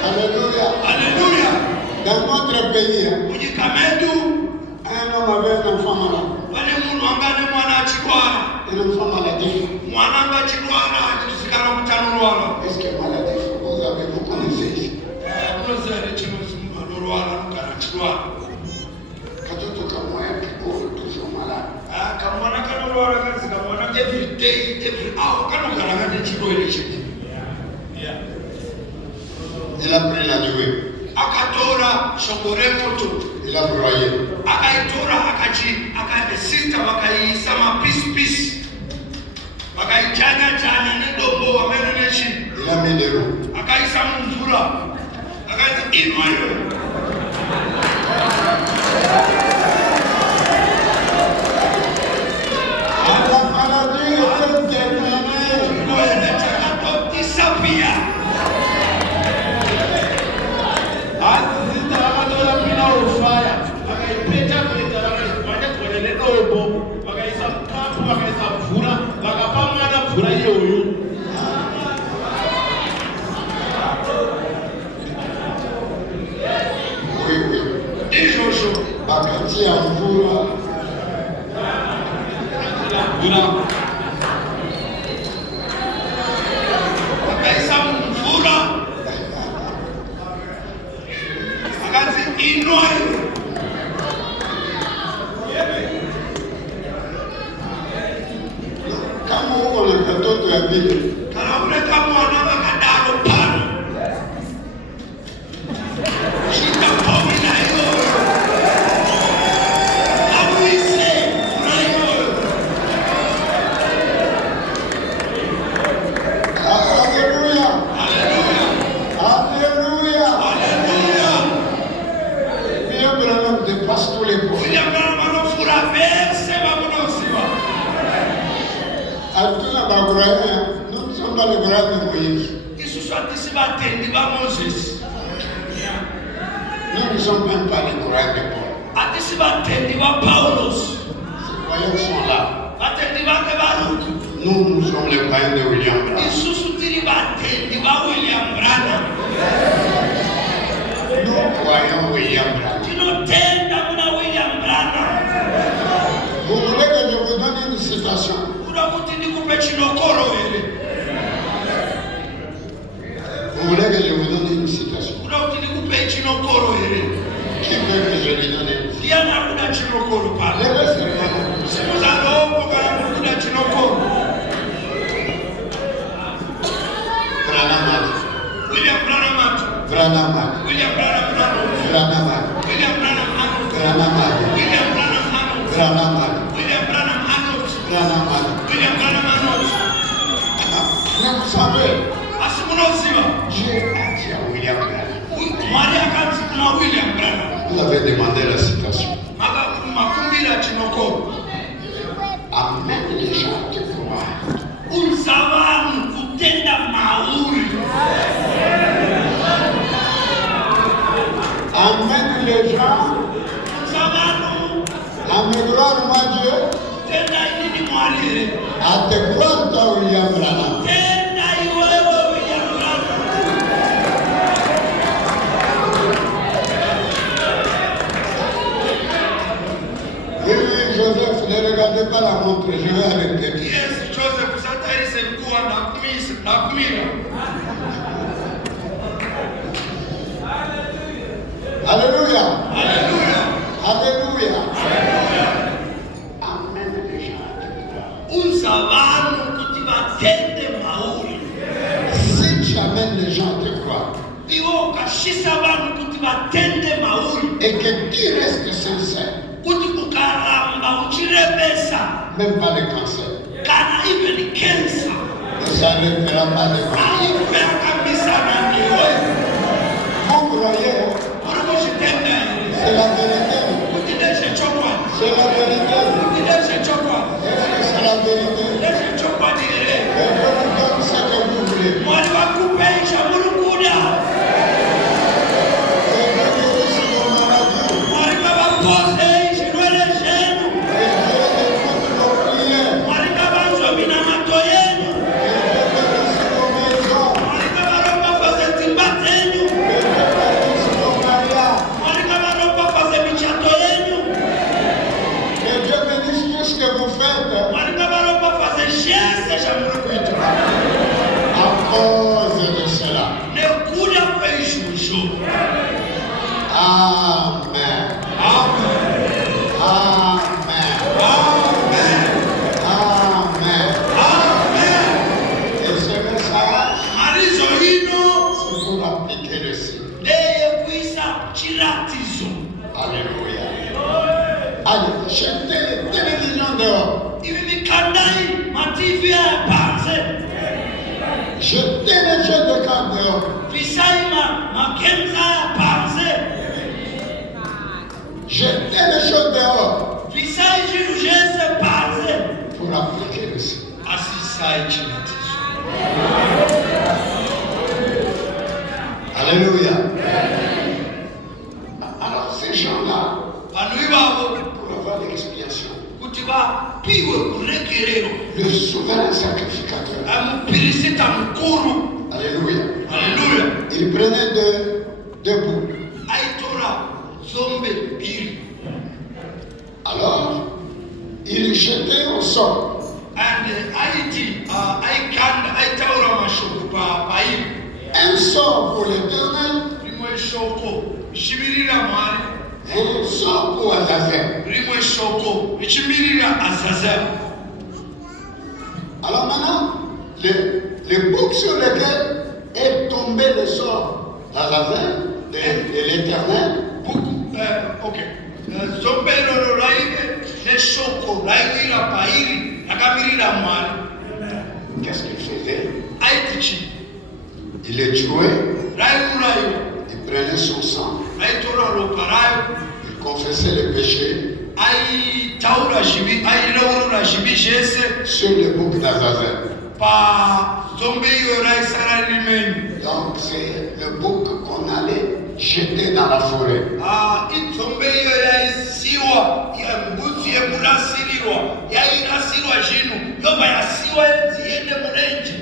Alléluia. Alléluia. Dans notre pays, un homme avait un enfant malade. Un enfant maladif. Est-ce que maladif, vous connaissez ici? Katoto kamoya kiko toujours malade. Il a pris la nuée. Il a broyé. Il a mis des roues. La maladie est terminée. Oui. Bakati ya mvura. Kama uko na katoto ya vile, nous ne sommes pas les bras de Moïse. Nous ne sommes même pas les courants de Paul. Ces croyants sont là. Nous sommes les croyants de William Branham. Nous croyons William Branham. Vous voulez que je vous donne une citation? Vous voulez que je vous donne une citation? Qui veut que je lui donne une citation? Levez cette main. William Branham. Mais vous savez, Dieu a dit à William Branham. Vous avez demandé la citation. Amène les gens à te croire. Amène les gens Hata kwanta William Branham. Tenda iwewe William Branham. Oui, Joseph, ne regardez pas la montre, je vais arrêter. Yes, Joseph, satarise kuwa na kumira. Alléluia. Alléluia. Alléluia. Alléluia. Amen les gens. Uza vanhu kuti vatende mauri. Si tu amènes les gens à te croire Iwo ukashisa vanhu kuti vatende mauri. et que tu restes sincère, Kuti ukaramba uchirembesa même pas le cancer, kana even cancer. ne s'arrêtera pas de croire. Haifea kabisa na niwe. Vous croyez, Uri kuchitenda here. c'est la vérité. Kuti ndezvechokwadi. C'est la vérité. Kuti ndezvechokwadi. Est-ce que c'est la vérité? Ndezvechokwadi here. Et Dieu vous donne ce que vous voulez. Mwari vakupei zvamuri kuda. Et Dieu guérit vos maladies. Mwari ngavapozei zvirwere zvenyu. Et Dieu écoute vos prières. Mwari ngavanzwe minamato yenyu. Et Dieu bénisse vos maisons. Mwari ngavaropafadze dzimba dzenyu. Et Dieu bénisse vos mariages. Mwari ngavaropafadze michato yenyu. Et Dieu bénisse tout ce que vous faites Mwari ngavaropafadze zvese zvamuri kuita. à cause de cela. Nekuda kweizvozvo. Amen. Amen. Amen. Amen. Amen. Amen. Et ce message, Marizo hino c'est pour appliquer le signe. ndeyekuisa chiratidzo. Alléluia. Allez, jetez les télévisions dehors. Ivi mikandai mativi aya panze. Jetez les jeux de cartes dehors. Bvisai magames aya panze. Jetez les choses dehors Bvisai zvinhu zvese panze. pour appliquer le signe. Asisai chiratidzo. Alléluia. Alors ces gens-là, Vanhu ivavo pour avoir l'expiation, kuti vapiwe kuregerero. le souverain sacrificateur, Mupirisita mukuru. alléluia, Haleluya. il prenait deux boucs. Aitora zombe mbiri. Alors, il jetait au sol. And aitaura mashoko pairi. Un sort pour l'Éternel Rimwe shoko richimirira Mwari. et un sort pour Azazel. Rimwe shoko richimirira Azazel. Alors maintenant, le bouc sur lequel est tombé le sort d'Azazel, de l'Éternel, Zombe iroro raive neshoko raiwira pairi rakamirira Mwari. qu'est-ce qu'il faisait? Aiti chi? Il le tuait, Raiuraiwa. il prenait son sang, Aitora ropa rayo. il confessait les péchés Aitaura zvivi, aireurura zvivi zvese sur le bouc d'Azazel. pazombe iyo raisara rimeni. Donc c'est le bouc qu'on allait jeter dans la forêt. Idzombe iyo yaisiwa mbudzi yemunasirirwa yairasirwa zvinhu yobva yasiwa dziende murenje.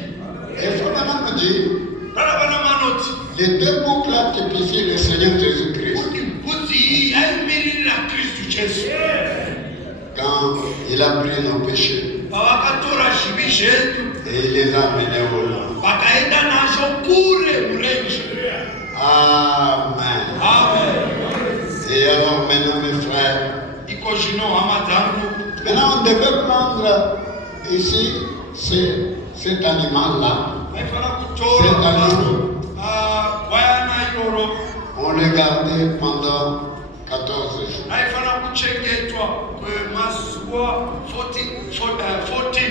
Et il faut maintenant me dire, Varavana manoti les deux boucs là typifient le Seigneur Jésus-Christ. kuti mbudzi iyi yaimiririra Kristu Jesu. Quand il a pris nos péchés Pavakatora zvivi zvedu et il les a menés au loin. vakaenda nazvo kure murenje. Amen. Amen. Et alors maintenant mes frères, Iko zvino hama dzangu, maintenant on devait prendre ici cet animal-là. vaifana C'est kutora un agneau. gwayana iroro On le gardait pendant 14 jours. raifana kuchengetwa kwemazuva 14.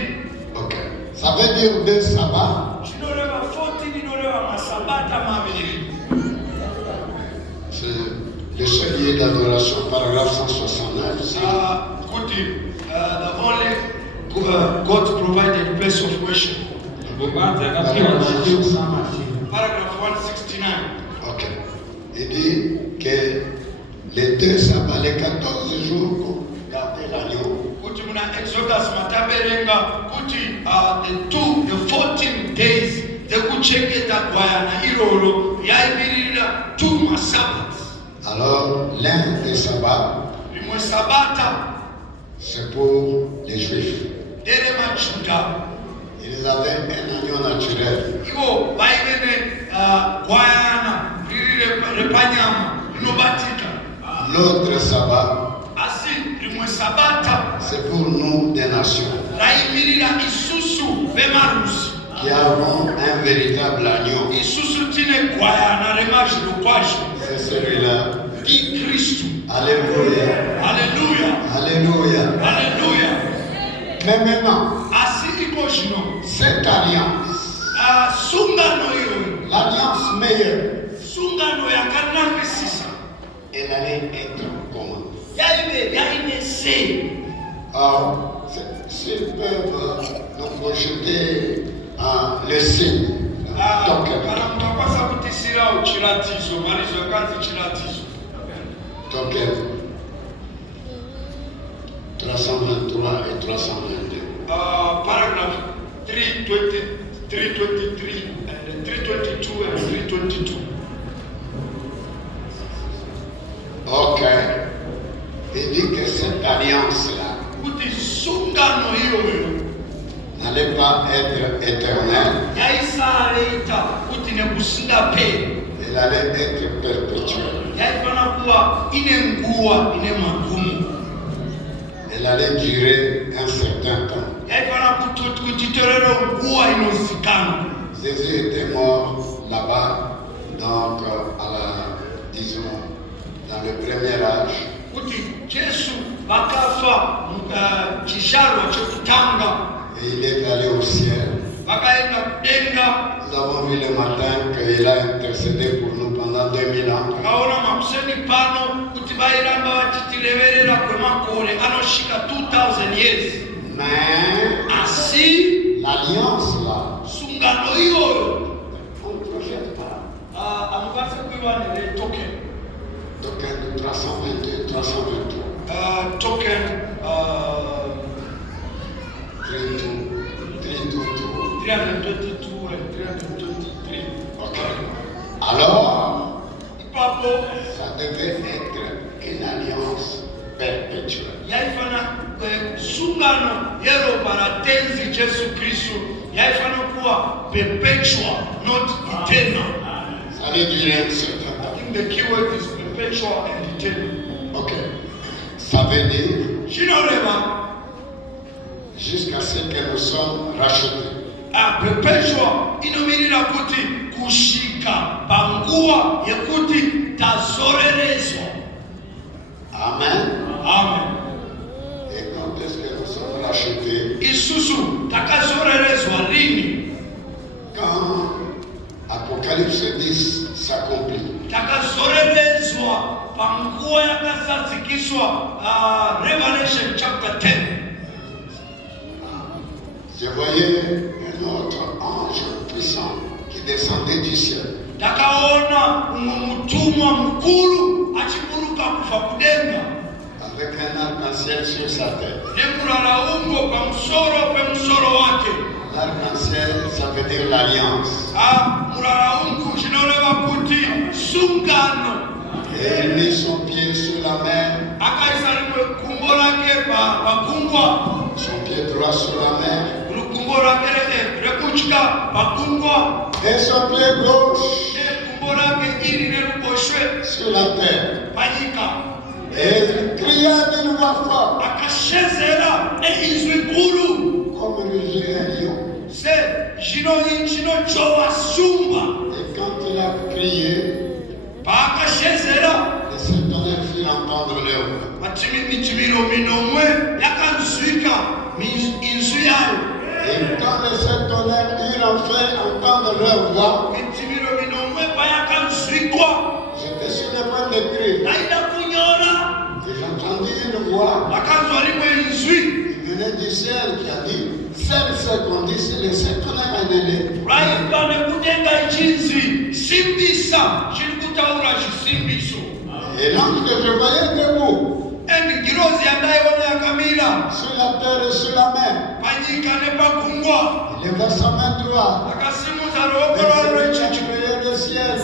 Ok. Ça veut dire 2 sabbats. Zvinoreva 14 inoreva masabata maviri. C'est le chevalier d'adoration, paragraphe 169. Kuti the only God provided place of worship. Paragraph 169. Ok. Il dit que les 2 sabbats, les 14 jours qu'on gardait l'agneau, Kuti muna Exodus mataverenga the 14 days dzekuchengeta gwayana iroro yaimirira 2 masabbats. Alors, l'un des sabbats, rimwe sabata c'est pour les Juifs. dere majuda Ils avaient un agneau naturel. ivo vaive gwayana riri repanyama rinobatika. L'autre sabbat, asi rimwe sabata c'est pour nous des nations raimirira isusu vemarusi qui avons un véritable agneau. isusu tine gwayana remazvirokwazvo. C'est celui-là. Di Kristu. Alléluia. Alléluia. Alléluia. Alléluia. Mais maintenant, asi iko zvino cette alliance, sungano iyoyo, l'alliance meilleure, sungano yakanakisisa elle allait être comment? yaine sei. Or, s'ils peuvent nous projeter le signe, token, kana munhu akwanisa kutisirawo chiratidzo, marizo yakanzi chiratidzo. token 323 et 322. Paragraph 323 and 322 and 322. Ok. Il dit que cette alliance-là Kuti sungano iyoyo n'allait pas être éternelle, yaisareita kuti nekusingaperi, elle allait être perpétuelle. yaifana kuva ine nguva ine magumo, Elle allait durer un certain temps. yaifana kuti torere nguva inozikanwa. Jésus était mort là-bas, donc disons, dans le premier âge. Kuti Jesu vakafa chizvarwa chekutanga, Et il est allé au ciel. vakaenda kudenga. Nous avons vu le matin qu'il a intercédé pour nous pendant 2000 ans. Takaona makuseni pano kuti vairamba vachitireverera kwemakore anosvika 2000 years. Mais Asi l'alliance là, sungano iyoyo on ne projette pas. hamukwanisi kuiva neretoken. Token de 322, 323. Token 322. 322 and 323. Ok. Alors, Ipapo ça devait être une alliance perpétuelle. yaifana sungano yeropa ratenzi Jesu Kristu yaifana kuva perpetual, not eternal. Ça allait durer un certain temps. I think the key word is perpetual and eternal. Ok. Ça veut dire Zvinoreva jusqu'à ce que nous sommes rachetés. perpetual inomirira kuti kusvika panguva yekuti tazorerezwa. Amen. Amen. Et quand est-ce que nous sommes rachetés? Isusu takazorerezwa rini? Quand Apocalypse 10 s'accomplit. Takazorerezwa panguva yakazadzikiswa Revelation chapter 10. Je voyais un autre ange puissant qui descendait du ciel. Takaona mutumwa mukuru achiburuka kubva kudenga Avec un arc-en-ciel sur sa tête. nemuraraungo pamusoro pemusoro wake. L'arc-en-ciel, ça veut dire l'alliance. Muraraungu zvinoreva kuti sungano. Et il mit son pied sur la mer, Akaisa rimwe gumbo rake pagungwa, son pied droit sur la mer, gumbo rake rekudya pagungwa, et son pied gauche negumbo rake iri neruboshwe sur la terre. panyika. Et il cria d'une voix forte, Akashezera neinzwi guru comme rugit un lion. zvinojova shumba. Et quand il a crié, Paakashezera les sept tonnerres firent entendre leur voix. mitimiro minomwe yakanzwika inzwi yayo. Et quand les sept tonnerres eurent enfin entendre leur voix, Mitimiro minomwe payakanzwikwa j'étais sur le point de crier. naida kunyora. Et j'entendis une voix Vakanzwa rimwe inzwi qui venait du ciel qui a dit, celle qu'on dit, c'est les sept tonnerres annulés. raibva nekudenga ichinzi simbisa chiri kutaura zvisimbiso. Et l'ange que je voyais debout, Girozi yandaiona yakamira sur la terre et sur la mer, Et le verset 23. Les choses qui créent le ciel.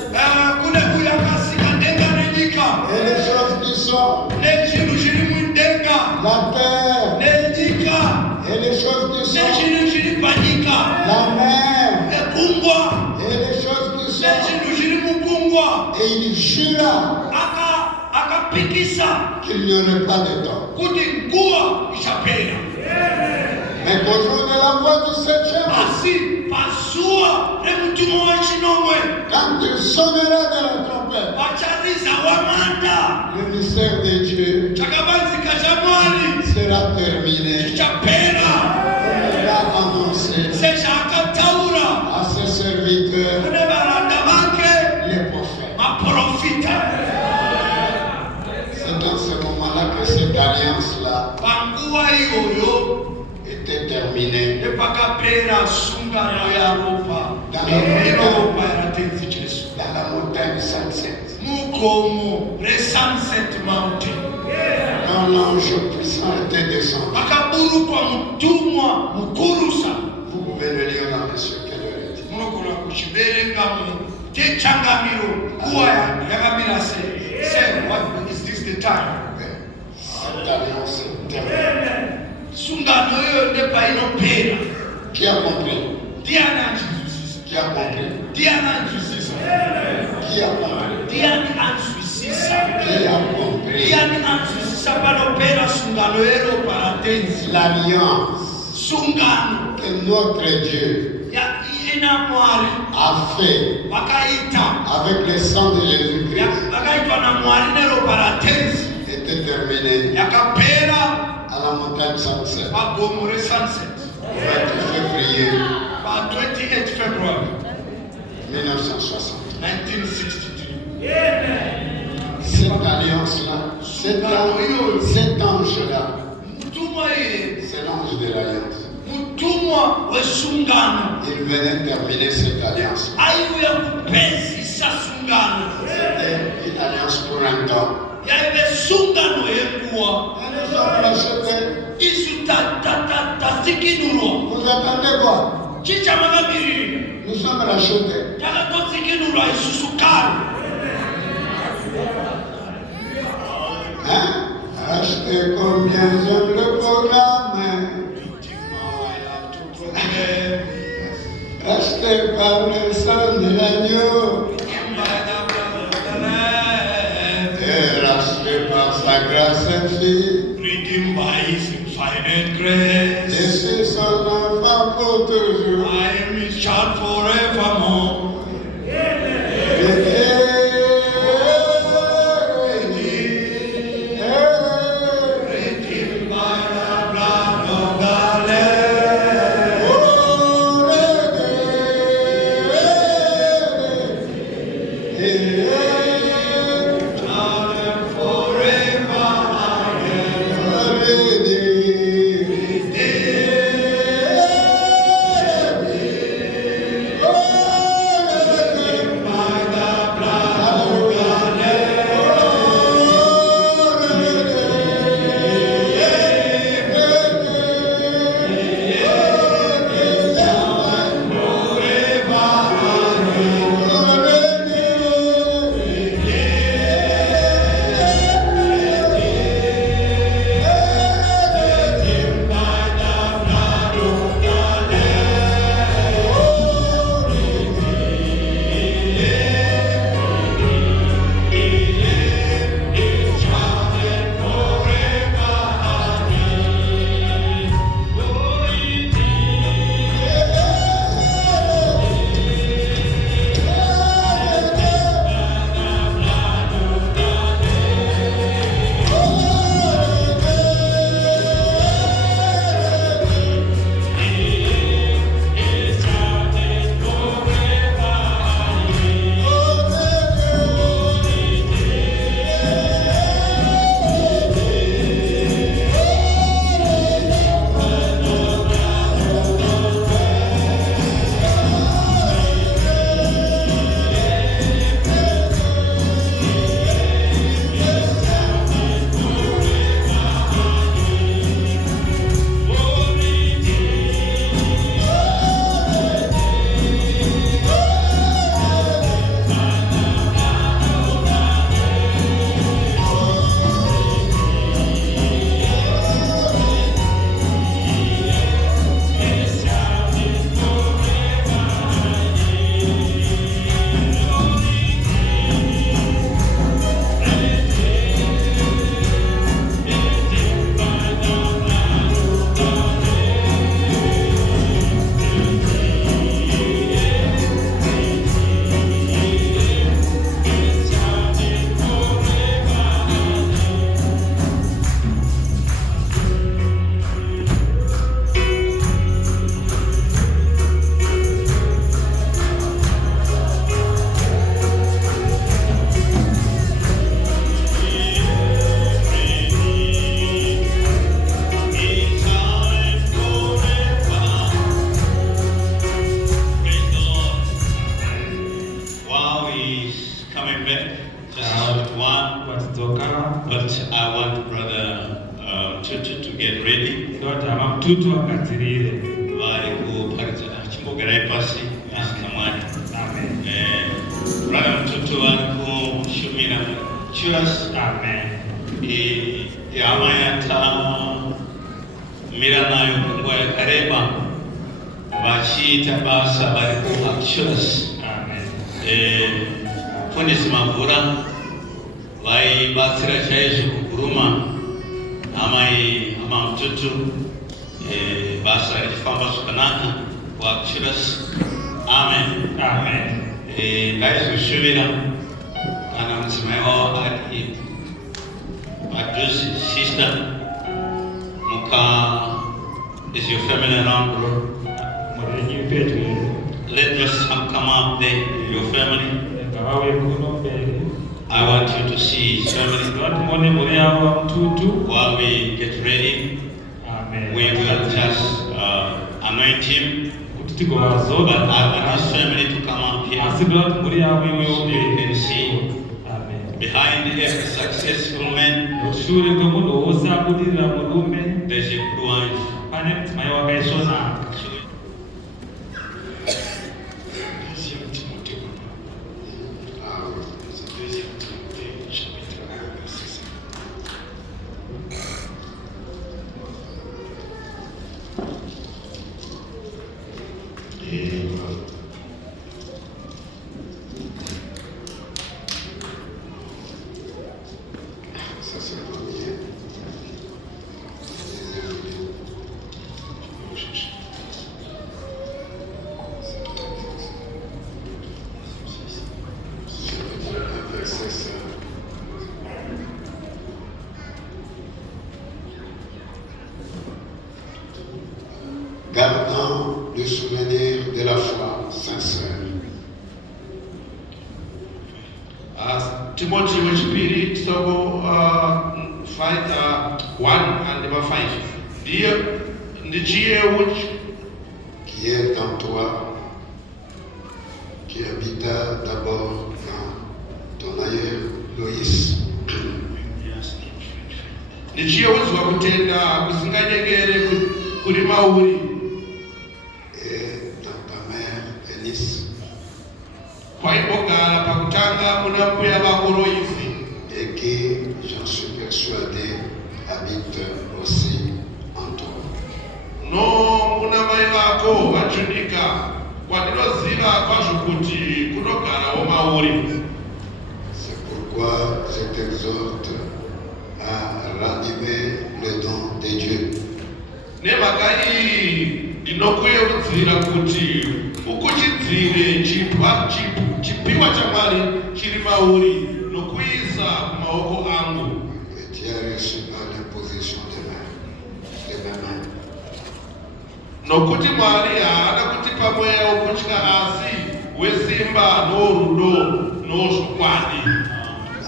Et les choses qui sont. La terre. Et les choses qui sont. La mer. Et les choses qui sont. Et il jura qu'il n'y aurait pas de temps. Mais qu'au jour de la voix du septième, quand il sonnera de la trompette, le mystère de Dieu sera terminé. Il a annoncé à ses serviteurs, les prophètes. C'est dans ce moment-là que cette alliance-là était terminée. Dans la montagne Sunset. Quand l'ange puissant était descendu. Vous pouvez le lire dans les secrets de l'éthique. What is this the time? Cette alliance est terminée. Qui a compris? Qui a compris? Qui a compris? Qui a compris? L'alliance que notre Dieu a fait avec le sang de Jésus-Christ était terminée à la montagne Sunset. 28 février 1960. Cette alliance-là, cet ange-là, c'est l'ange de l'alliance. Il venait terminer cette alliance. C'était une alliance pour un temps. Nous sommes rachetés. Vous attendez quoi? Nous sommes rachetés. Hein? Racheter combien j'aime le programme. Racheté par le sang de l'agneau. Et racheté par sa grâce infinie. Je suis son enfant pour toujours. I am his child forevermore. coming back. Just one. But I want Brother Tutu to get ready. Brother Tutu waliku shumira church. Amen. Yamayata miranayo kungwa ya kareba bachita basa baliku church. Amen. Fundisi mavura vai basira chaizvo kukuruma amai Tutu basa richifamba zvakanaka kuachirasi. Amen. Amen. Ndaizoshuvira kana mudzimai wavo ari padhuze. Sister Muka, is your family around, bro? Let us come up there, your family. I want you to see his family. While we get ready, we will just anoint him. But I want his family to come up here. So you can see behind every successful man, there's a blue wife. Gardant le souvenir de la foi sincère. Timothy wechipiri tsoko 1 and 5. Ndiye qui est en toi, qui habita d'abord dans ton aïeul Loïs. Ndiye uzwa kutenda kusinganyengere kuri mauri. Et dans ta mère Eunice. Et qui, j'en suis persuadé, habite aussi en toi. C'est pourquoi je t'exhorte à ranimer le don de Dieu. Et tu as reçu par l'imposition de mes mains.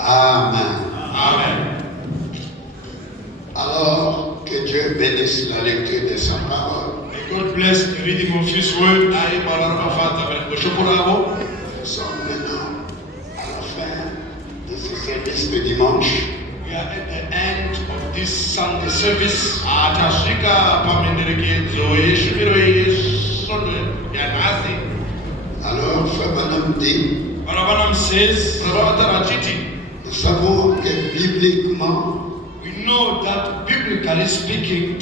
Amen. Amen. Alors, que Dieu bénisse la lecture de sa parole. God bless the reading of His word. Nous sommes maintenant à la fin de ce service de dimanche. We are at the end of this Sunday service. Alors, Frère Branham dit, Branham says, nous savons que bibliquement, we know that biblically speaking,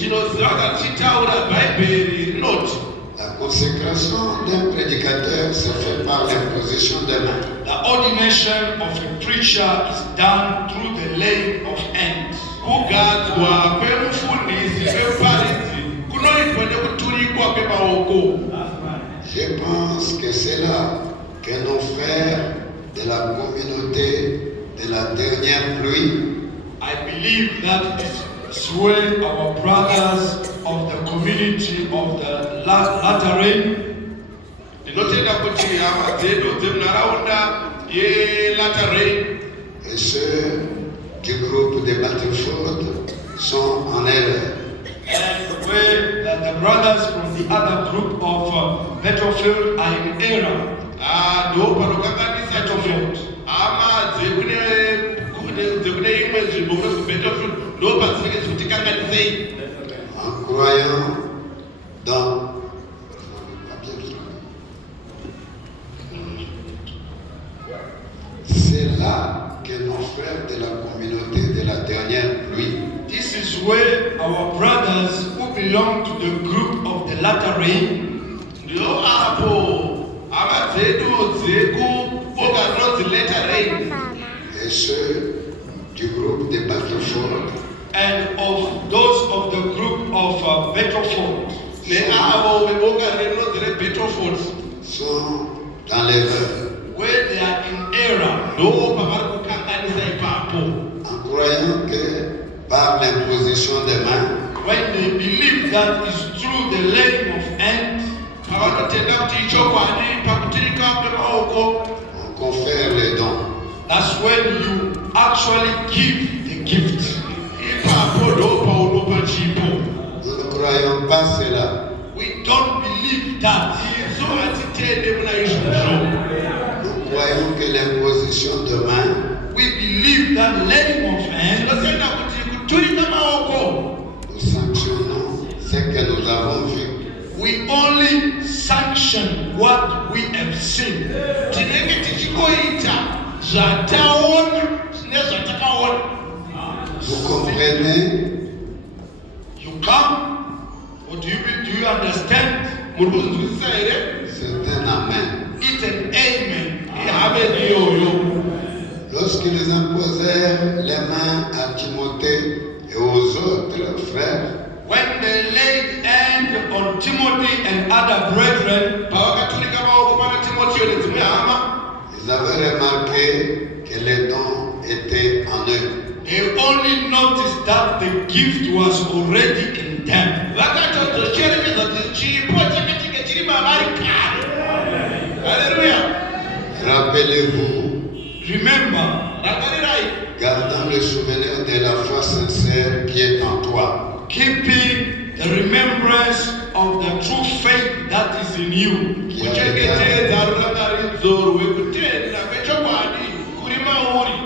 la consécration d'un prédicateur se fait par l'imposition des mains. the ordination of a preacher is done through the laying of hands. Je pense que c'est là que nos frères de la communauté de la dernière pluie I believe that is where our brothers of the community of the latter rain, et ceux du groupe de Battleford sont en erreur. and where the brothers from the other group of Battlefield are in error. Battlefield. sei. En croyant dans c'est là que nos frères de la communauté de la dernière pluie, This is where our brothers who belong to the group of the latter rain, Ndio hapo abazedu zeku oganoti later rain. et ceux du groupe de Battleford and of those of the group of Bedford, Ne abo oganoti le Bedford. sont dans l'erreur where they are in error, Ndio pamari kukanganisa ipapo. en croyant que par l'imposition des mains, when they believe that is through the laying of hands, Pawanotenda kuti chokwadi pakutirika kwemaoko. on confère les dons. that's when you actually give the gift. Ipapo ndo paunopa chipo. Nous ne croyons pas cela. We don't believe that. Izo atitende muna izvozvo. Nous croyons que l'imposition de mains We believe that laying of hands, Tinotenda kuti kuturika maoko. nous sanctionnons ce que nous avons vu. we only sanction what we have seen. Tinenge tichikoita zvataona nezvatakaona. Vous comprenez? You come, or do you understand? Muri kuzwisisa here? C'est un amen. It's an amen. Ihave ndiyoyo. Lorsqu'ils imposèrent les mains à Timothée et aux autres frères, When they laid hand on Timothy and other brethren, Pawakaturika maoko pana Timotheo nedzimwe hama. ils avaient remarqué que les dons étaient en eux. they only noticed that the gift was already in them. Vakatozocherechedza kuti chipo chakachenge chiri mavari kare. Haleluya. Rappelez-vous, Remember, Rangarirai. gardant le souvenir de la foi sincère qui est en toi. keeping the remembrance of the true faith that is in you, Qui habita, Kuchengetedza rurangaridzo rwekutenda kwechokwadi kuri mauri.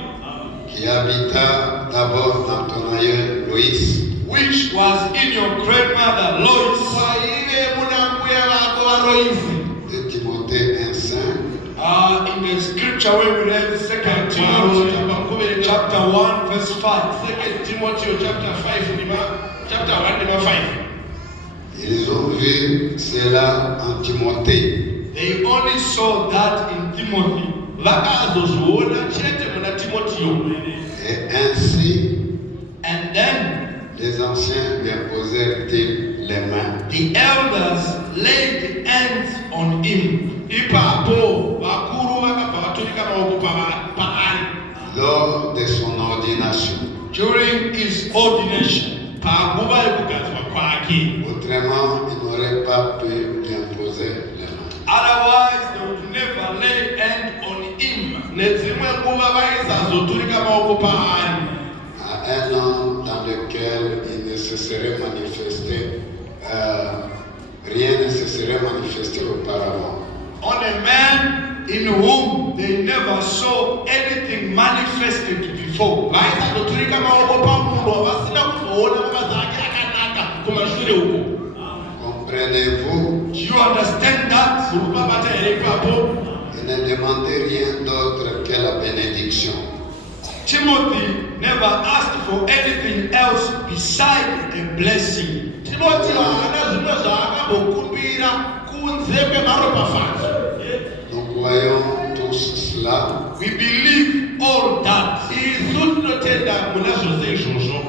qui habita d'abord dans ton aïeul Loïs, which was in your grandmother Lois. Waive muna mbuya vako vaRoisi. de Timothée un saint, In the scripture where we read 2 Timothy chapter 1 verse 5. 2 Timothy chapter 5 chapter 1 ndima 5. ils ont vu cela en Timothée. They only saw that in Timothy. Vakazozviona chete muna Timotheo. Et ainsi, And then les anciens lui imposèrent-ils les mains. the elders laid hands on him Ipapo vakuru vakabva vaturika maoko paari Lors de son ordination. during his ordination. panguva yekugadzwa kwake. Autrement, il n'aurait pas pu lui imposer les mains. Otherwise, they would never lay hand on him. Nedzimwe nguva vaisazoturika maoko paari. À un homme dans lequel il ne se serait manifesté, rien ne se serait manifesté auparavant. On a man in whom they never saw anything manifested before. Vaisazoturika maoko pamunhu vasina kuzoona mabasa ake akanaka kumashure uko. Comprenez-vous? Do you understand that? Muri kubabata here ipapo. Il ne demandait rien d'autre que la bénédiction. Timothy never asked for anything else beside a blessing. Timothy haana zvimwe zvaakambokumbira kunze kwemaropafadzo. Nous croyons tous cela. We believe all that. Isu tinotenda muna zvose izvozvo.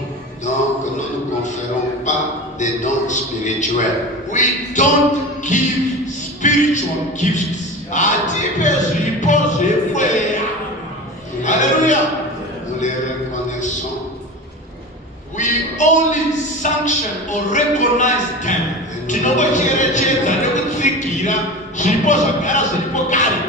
Donc, nous ne conférons pas des dons spirituels. We don't give spiritual gifts. Hatipe zvipo zvemweya. Haleluya. Nous les reconnaissons. We only sanction or recognize them. Tinongocherechedza nekutsigira zvipo zvagara zviripo kare.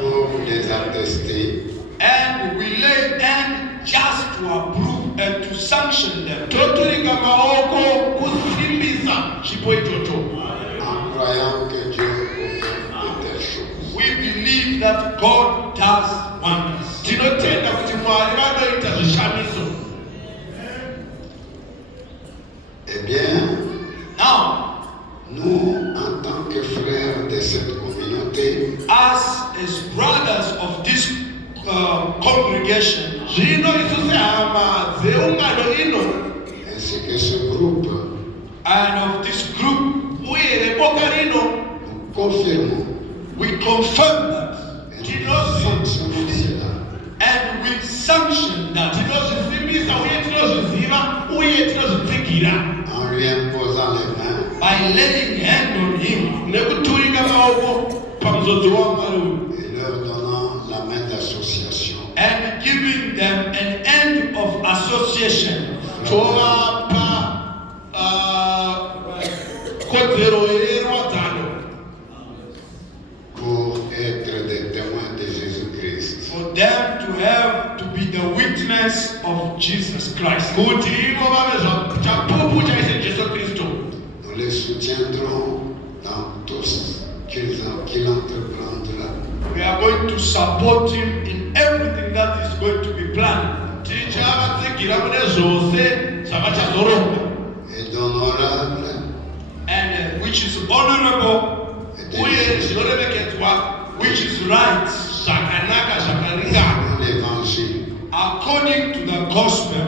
Pour les attester. And we lay hand just to approve and to sanction them. Toturika maoko kusimbisa chipo ichocho. En croyant que Dieu opère de telles choses. We believe that God does wonders. Tinotenda kuti Mwari vanoita zvishamiso. Eh bien, Now, nous, en tant que frères de cette communauté, as brothers of this congregation, ainsi que ce groupe, and of this group, nous confirmons we confirm that et nous sanctionnons cela. and we sanction that En lui imposant les mains by laying hand on him et leur donnant la main d'association. and giving them an end of association. Pour être des témoins de Jésus-Christ. For them to be the witness of Jesus Christ. Nous les soutiendrons dans tout ce qu'il entreprendra. We are going to support him in everything that is going to be planned. Et d'honorable And which is honorable, which is right, dans l'évangile. according to the gospel.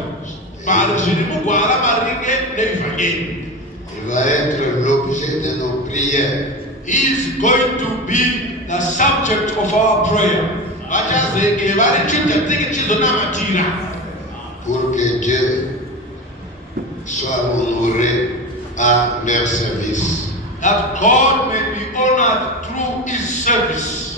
Il va être l'objet de nos prières. He is going to be the subject of our prayer. Pour que Dieu soit honoré à leur service. That God may be honored through his service.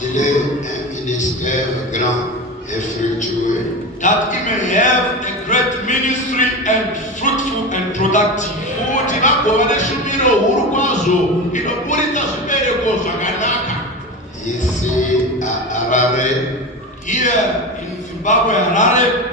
Il est un ministère grand et fructueux. That he may have a great ministry and fruitful and productive. Ici à Harare, Here in Zimbabwe, Harare,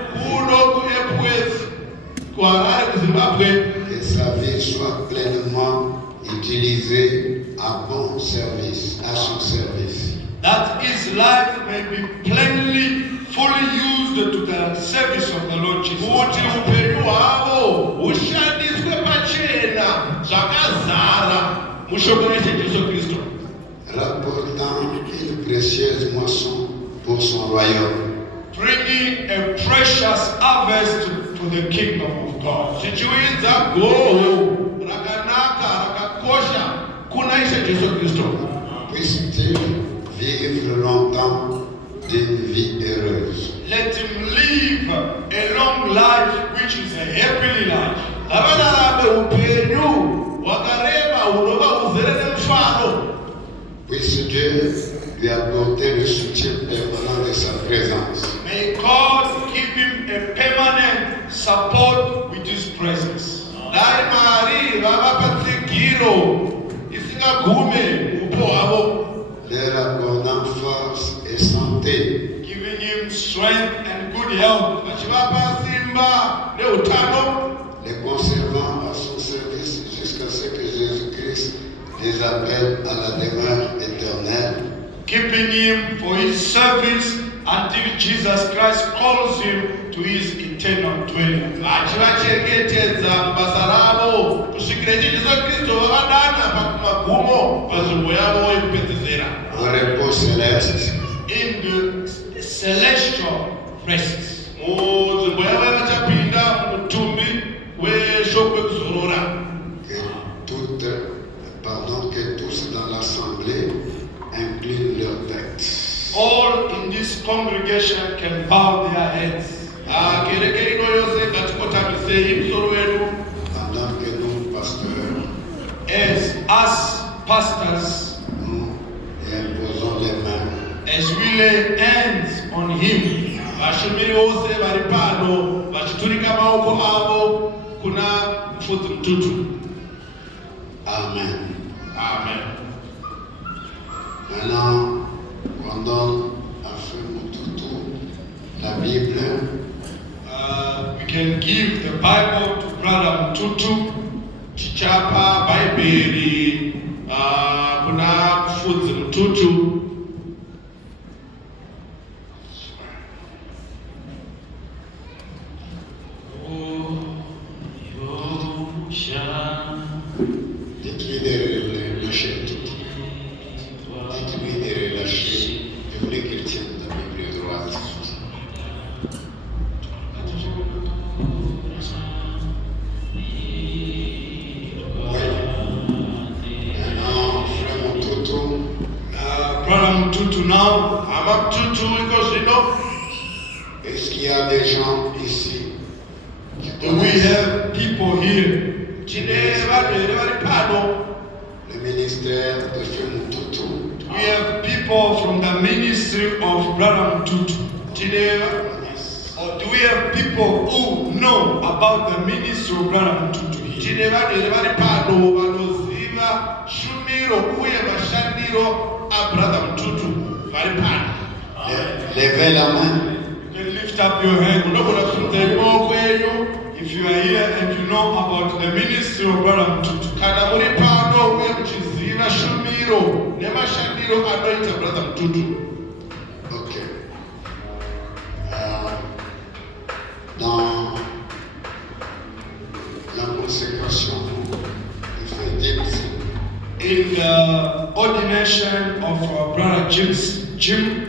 que sa vie soit pleinement utilisée à bon service, à son service. that his life may be plainly, fully used to the service of the Lord Jesus. Rapportant une précieuse moisson pour son royaume. Bringing a precious harvest to the kingdom of God. Puisse-t-il vivre longtemps d'une vie heureuse. Let him live a long life, which is a happy life. Puisse Dieu lui apporter le soutien permanent de sa présence. May God give him a permanent support with his presence. Leur accordant force et santé. Giving him strength and good health. Les conservant à son service jusqu'à ce que Jésus-Christ les appelle à la demeure éternelle. Keeping him for his service until Jesus Christ calls him to his eternal dwelling. Au repos céleste. In the celestial rest. Que tous dans l'assemblée inclinent leur tête. All in this congregation can bow their heads. Pendant que nous, pasteurs, As us pastors, nous imposons les mains. as we lay hands on him, Amen. Amen. Maintenant, on donne à Frère Mututu la Bible. We can give the Bible to Brother Mututu. Tichapa Bible kuna Mfudzi Mututu. Nous, et imposons les mains. And we lay hands on him. Pendant que nous, pasteurs, nous imposons les mains. Amen. Maintenant, on donne à Frère Mututu la Bible. We can give the Bible to Brother Mututu. Tichapa Bible kuna Mfudzi Mututu. Brother Mtutu now. Ama Mtutu iko zino. Est-ce qu'il y a des gens ici? Do we have people here? Le ministère de Frère Mtutu. We have people from the ministry of Brother Mtutu. Or do we have people who know about the ministry of Brother Mtutu here? Levez la main. You can lift up your hand. If you are here and you know about the ministry of Brother Mtutu. Ok. Dans la consécration du frère James, in the ordination of Brother Jim Singh,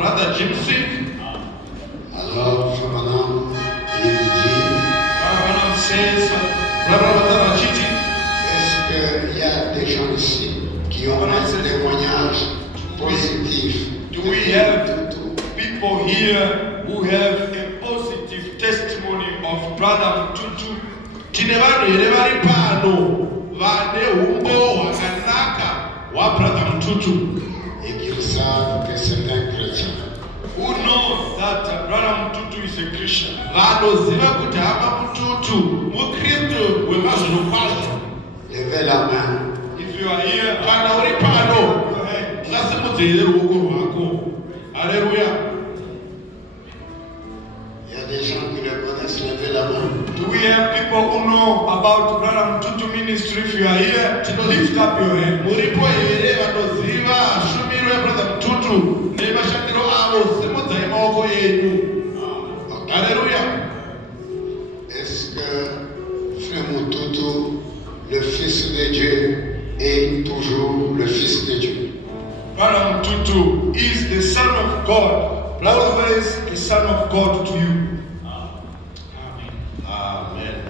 Brother Jim Singh. Alors Frère Branham, il dit, Says, est-ce qu'il y a des gens ici qui ont un témoignage positif? Do we have people here who have a positive testimony of Brother Mtutu? Et qu'ils savent que c'est un chrétien. Who knows that Brother Mtutu is a Christian? Levez la main. If you are here, Hallelujah. Il y a des gens qui le connaissent. Levez la main. Do we have people who know about Brother Mtutu ministry? If you are here, lift up your hand. Alléluia. Est-ce que Frère Mtutu, le Fils de Dieu, est toujours le Fils de Dieu? Brother Mtutu is the Son of God, always the Son of God to you. Amen.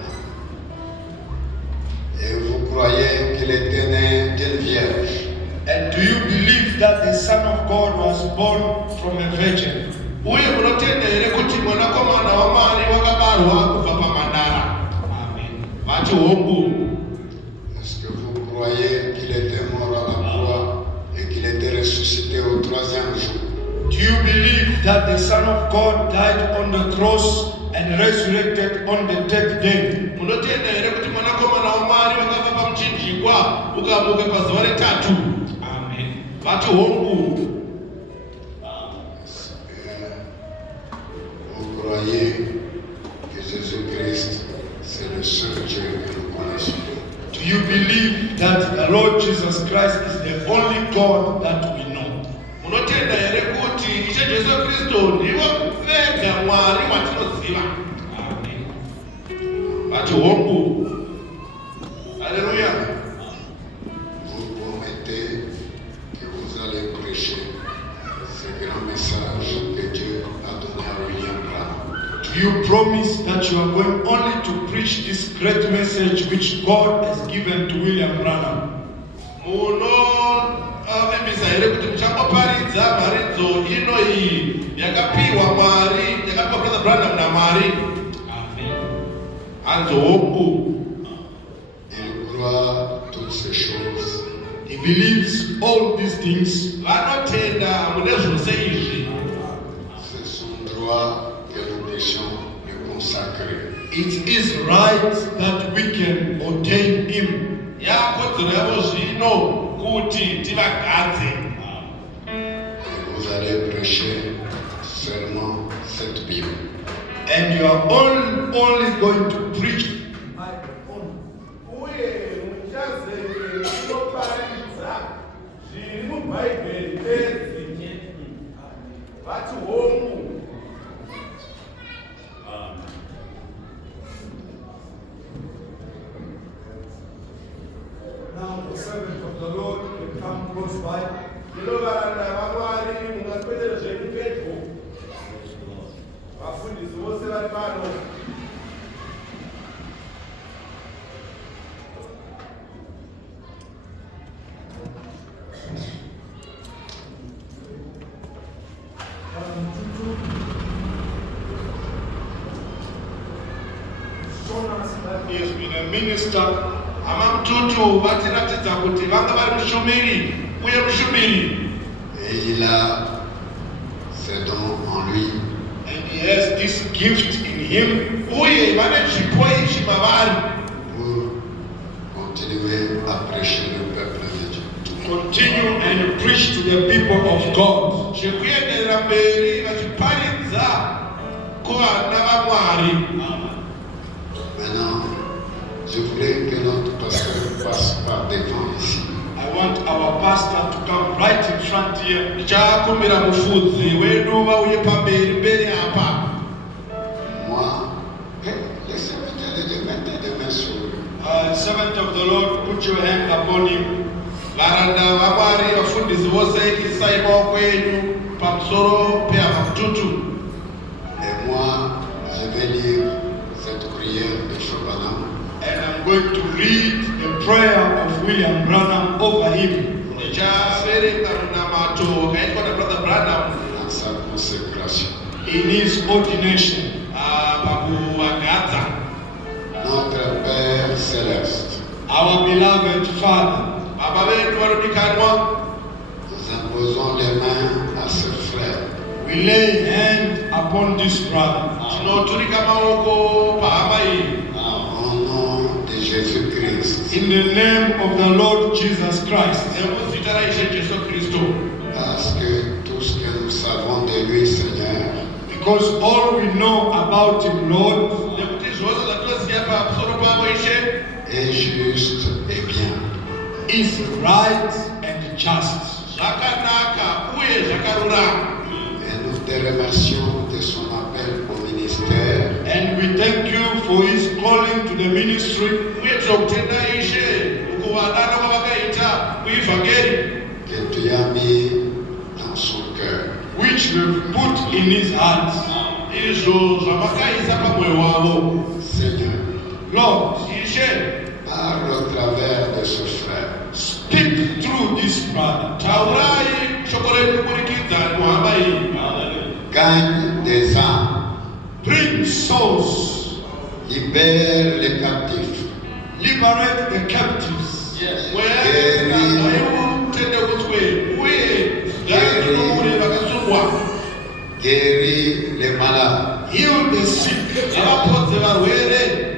Et vous croyez qu'il était né d'une vierge? And do you believe that the Son of God was born from a virgin? Amen. Est-ce que vous croyez qu'il était mort à la croix et qu'il était ressuscité au troisième jour? Do you believe that the Son of God died on the cross and resurrected on the third day? Amen. Est-ce que vous croyez que Jésus-Christ, c'est le seul Dieu que nous connaissons? Do you believe that the Lord Jesus Christ is the only God that we know? Alléluia. Vous promettez que vous allez prêcher ce grand message que Dieu a donné à William Branham. Do you promise that you are going only to preach this great message which God has given to William Branham? Il croit toutes ces choses. He believes all these things. C'est son droit que nous puissions le consacrer. It is right that we can ordain him. Et vous allez prêcher seulement cette Bible. And you are only going to preach. Now the servant of the Lord will come close by. shown us that he has been a minister. Amamtutu batiratidza kuti vanga vari mushumiri uye mushumiri. Et il a ses dons en lui. And he has this gift in him. Uye vane zvipo izvi mavari. Pour continuer à prêcher le peuple de Dieu. To continue and preach to the people of God. Zvekuenderera mberi vachiparidza kuvana vaMwari. Maintenant, je voudrais que notre pasteur passe par devant ici. I want our pastor to come right in front here. Ndichakumbira mufudzi wedu vauye pamberi mberi apa. Moi, les serviteurs de Dieu, mettez des mains sur lui. Servant of the Lord, put your hand upon him. Varanda vaMwari vafundisi vose isai maoko enyu pamusoro peamamtutu. Et moi, je vais lire cette prière de Shobana. And I'm going to read the prayer of William Branham over him. Ndichaverenga runamato kaitwa naBrother Branham Dans sa consécration. in his ordination. Pakuvagadza. Notre Père Céleste, Our beloved Father, Baba vedu varodikanwa, nous imposons les mains à ce frère. we lay hand upon this brother. Tinoturika maoko pahama iyi. Au nom de Jésus-Christ, In the name of the Lord Jesus Christ. Nemuzita raIshe Jesu Kristu. parce que tout ce que nous savons de lui, Seigneur, Because all we know about him, Lord, nekuti zvose zvatinoziva pamusoro pavo Ishe, est juste et bien. is right and just. Zvakanaka uye zvakarurama. Et nous te remercions de son appel au ministère. And we thank you for his calling to the ministry. Uye tinokutenda Ishe mukuvadana kwavakaita kuivhangeri, Que tu as mis dans son cœur. which we have put in his heart. Izvo zvamakaisa pamwoyo wavo. Seigneur, Lord, Ishe, parle au travers de ce frère. speak through this brother. Taurai shoko redu kuburikidza muhamba iyi. Gagne des âmes, Bring souls, libère les captifs, liberate the captives. Guéris. Utende kutswe uye zvainoure vakasungwa. guéris les malades, Heal the sick, vavapodze varwere,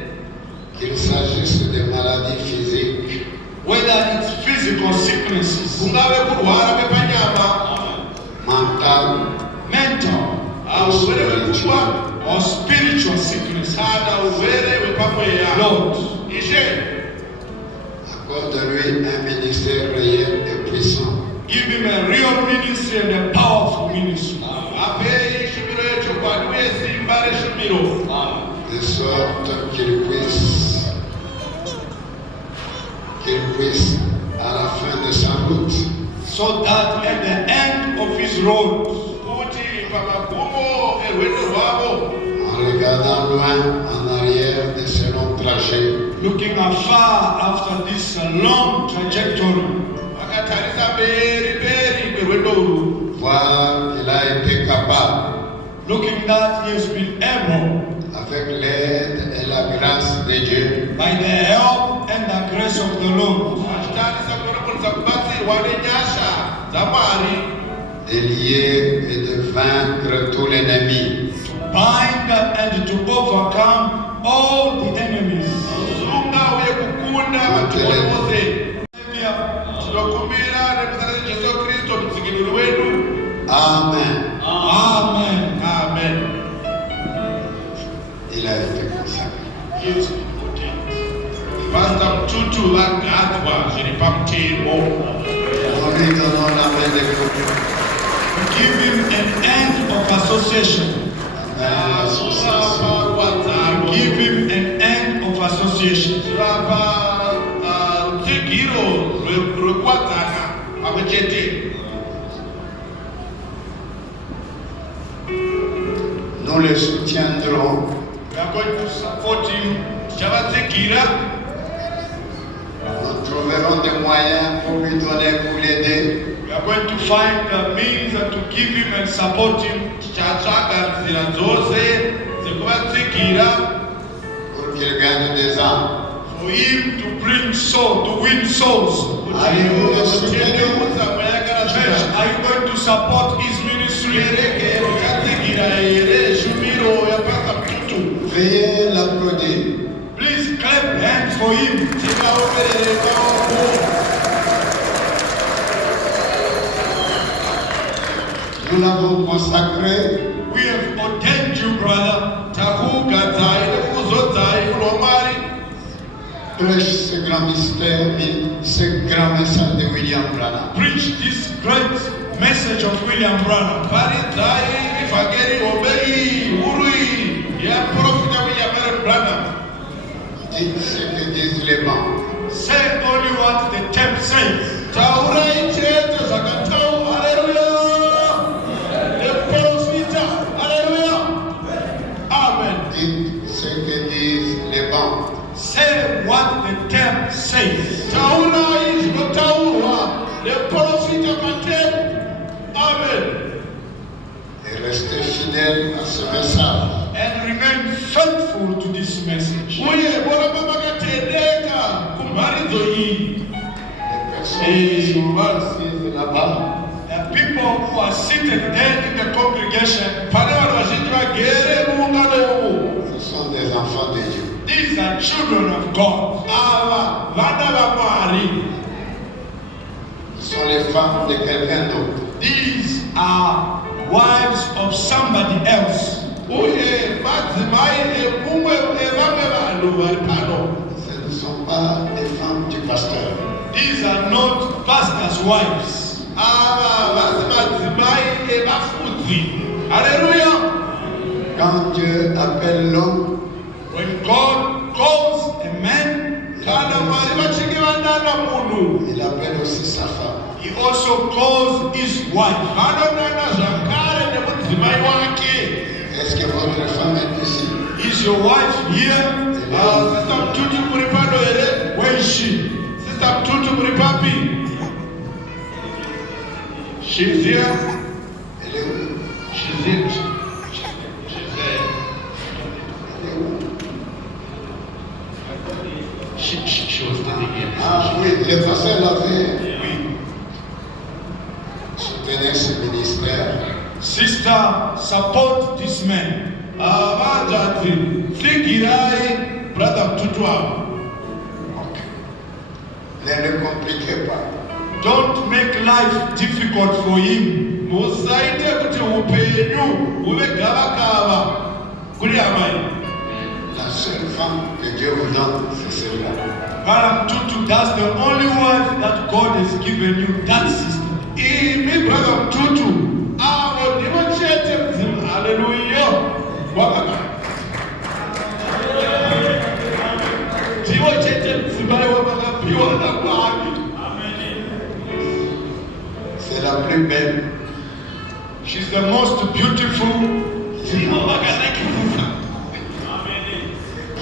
qu'il s'agisse de maladies physiques, whether it's physical sicknesses, kungave kurwara kwepanyama, mentales, mental, urwere hwepfungwa, or spiritual sickness, kana urwere hwepamweya. Lord, Ishe, accorde-lui un ministère réel et puissant. give him a real ministry and a powerful ministry. Apei shumiro yechokwadi uye simba reshumiro, De sorte qu'il puisse, à la fin de sa route, so that at the end of his road, kuti pamagumo erwendo rwavo, en regardant loin en arrière de ce long trajet, looking afar after this long trajectory, akatarisa mberi kwerwendo urwu, voir qu'il a été capable, looking that he has been able, avec l'aide et la grâce de Dieu, by the help and the grace of the Lord, achitarisa kunokonesa kubatsirwa nenyasha dzaMwari, de lier et de vaincre tout l'ennemi. to bind and to overcome all the enemies. Zunga uye kukunda vatumwa vose. Tinokumbira nemuzita raJesu Kristu mudzikinuri wedu. Amen. Amen. Amen. Il a été consacré. Yes, Pastor Mtutu vagadzwa zviri pamutemo. Nous lui donnons la main de confiance. Give him an end of association. Give him an end of association. Rutsigiro rwekuwadzana pamwe chete. Nous le soutiendrons. We are going to support him. Tichavatsigira. Nous trouverons des moyens pour lui donner, pour l'aider. We are going to find the means to give him and support him. Tichatsvaga nzira dzose dzekuvatsigira. Pour qu'il gagne des âmes. For him to bring souls, to win souls. Allez-vous le soutenir? Church, are you going to support his ministry? Veuillez l'applaudir. Please clap hands for him. Nous l'avons consacré. We have ordained you, brother. Prêche ce grand mystère, ce grand message de William Branham. Preach this great message of William Branham. Dites ce que disent les bancs. Say only what the tape says. Amen. Dites ce que disent les bancs. Say what the tape says. Amen. Et restez fidèles à ce message. And remain faithful to this message. Les personnes qui sont assises là-bas, The people who are seated there in the congregation, ce sont des enfants de Dieu. these are children of God. Ce sont les femmes de quelqu'un d'autre. These are wives of somebody else. Ce ne sont pas des femmes du pasteur. These are not pastors' wives. Alléluia. Quand Dieu appelle l'homme, When God calls a man, il appelle aussi sa femme. he also calls his wife. Est-ce que votre femme est ici? Is your wife here? Where is she? She's here. Elle est où? She's in. She's there. Elle est où? She was standing here. Ah oui, le pasteur l'avait. Oui. Soutenez ce ministère. Sister, support this man. Brother Tutwa. Ne le compliquez pas. Don't make life difficult for him. Musaite kuti upenyu ube gavakava kuri amai. La seule femme que Dieu vous donne, c'est celle-là. Balaam Tutu, that's the only wife that God has given you, that sister. Imi brother Tutu. Avo ndimo chete mzimu. Hallelujah. Wakaka. Ndimo chete mzimu wakakapiwa na kwami. C'est la plus belle. She's the most beautiful Ndimo wakakakivuka.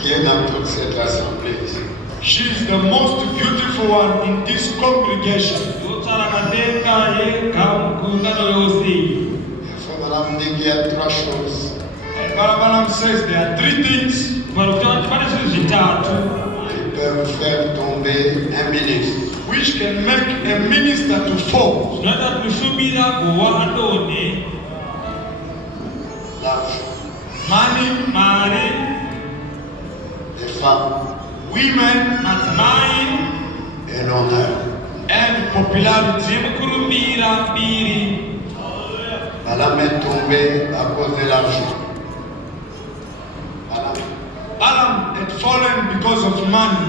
Qui est dans toute cette assemblée ici. She's the most beautiful one in this congregation. Il faudra me dire qu'il y a trois choses And Balaam says there are three things qui peuvent faire tomber un ministre. which can make a minister to fall. L'argent, Money, les femmes women, et l'honneur. and popularity. Balaam est tombé à cause de l'argent. Balaam had fallen because of money.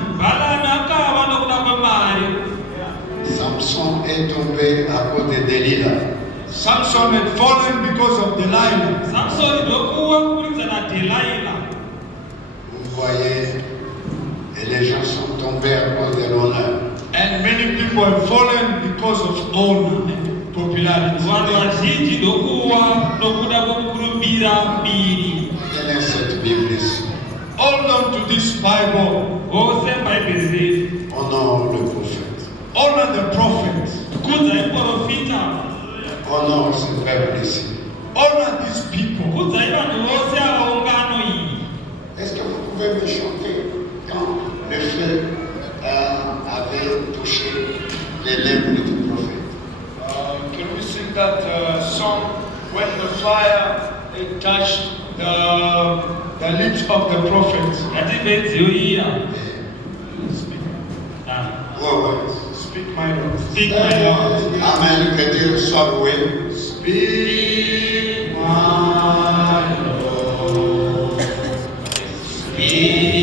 Samson est tombé à cause de Delilah. Samson had fallen because of Delilah. Vous voyez, et les gens sont tombés à cause de l'honneur. And many people have fallen because of honor and popularity. Tenez cette Bible ici. Hold on to this Bible. Honore le prophète. Honor the prophet. Honore ce peuple ici. Honor these people. Est-ce que vous pouvez me chanter quand le feu avait touché les lèvres du prophète? Can we sing that song when the fire it touched the lips of the prophet? Speak my Lord. Speak my Lord. Amen. Que Dieu soit loué. Speak my Lord. Speak.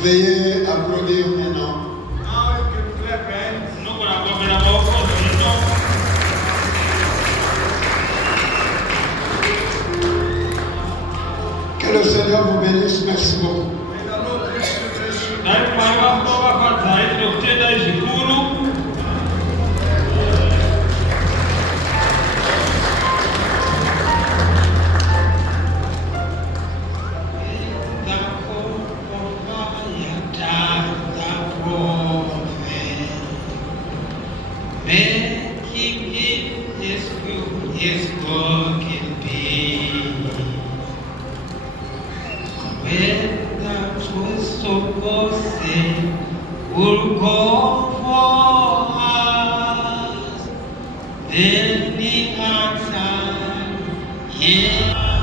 Veuillez applaudir maintenant. Now you can clap hands. Que le Seigneur vous bénisse. Merci beaucoup. May the Lord bless you, bless you. His book indeed. When the twist of sin will go for us, then the answer, yeah.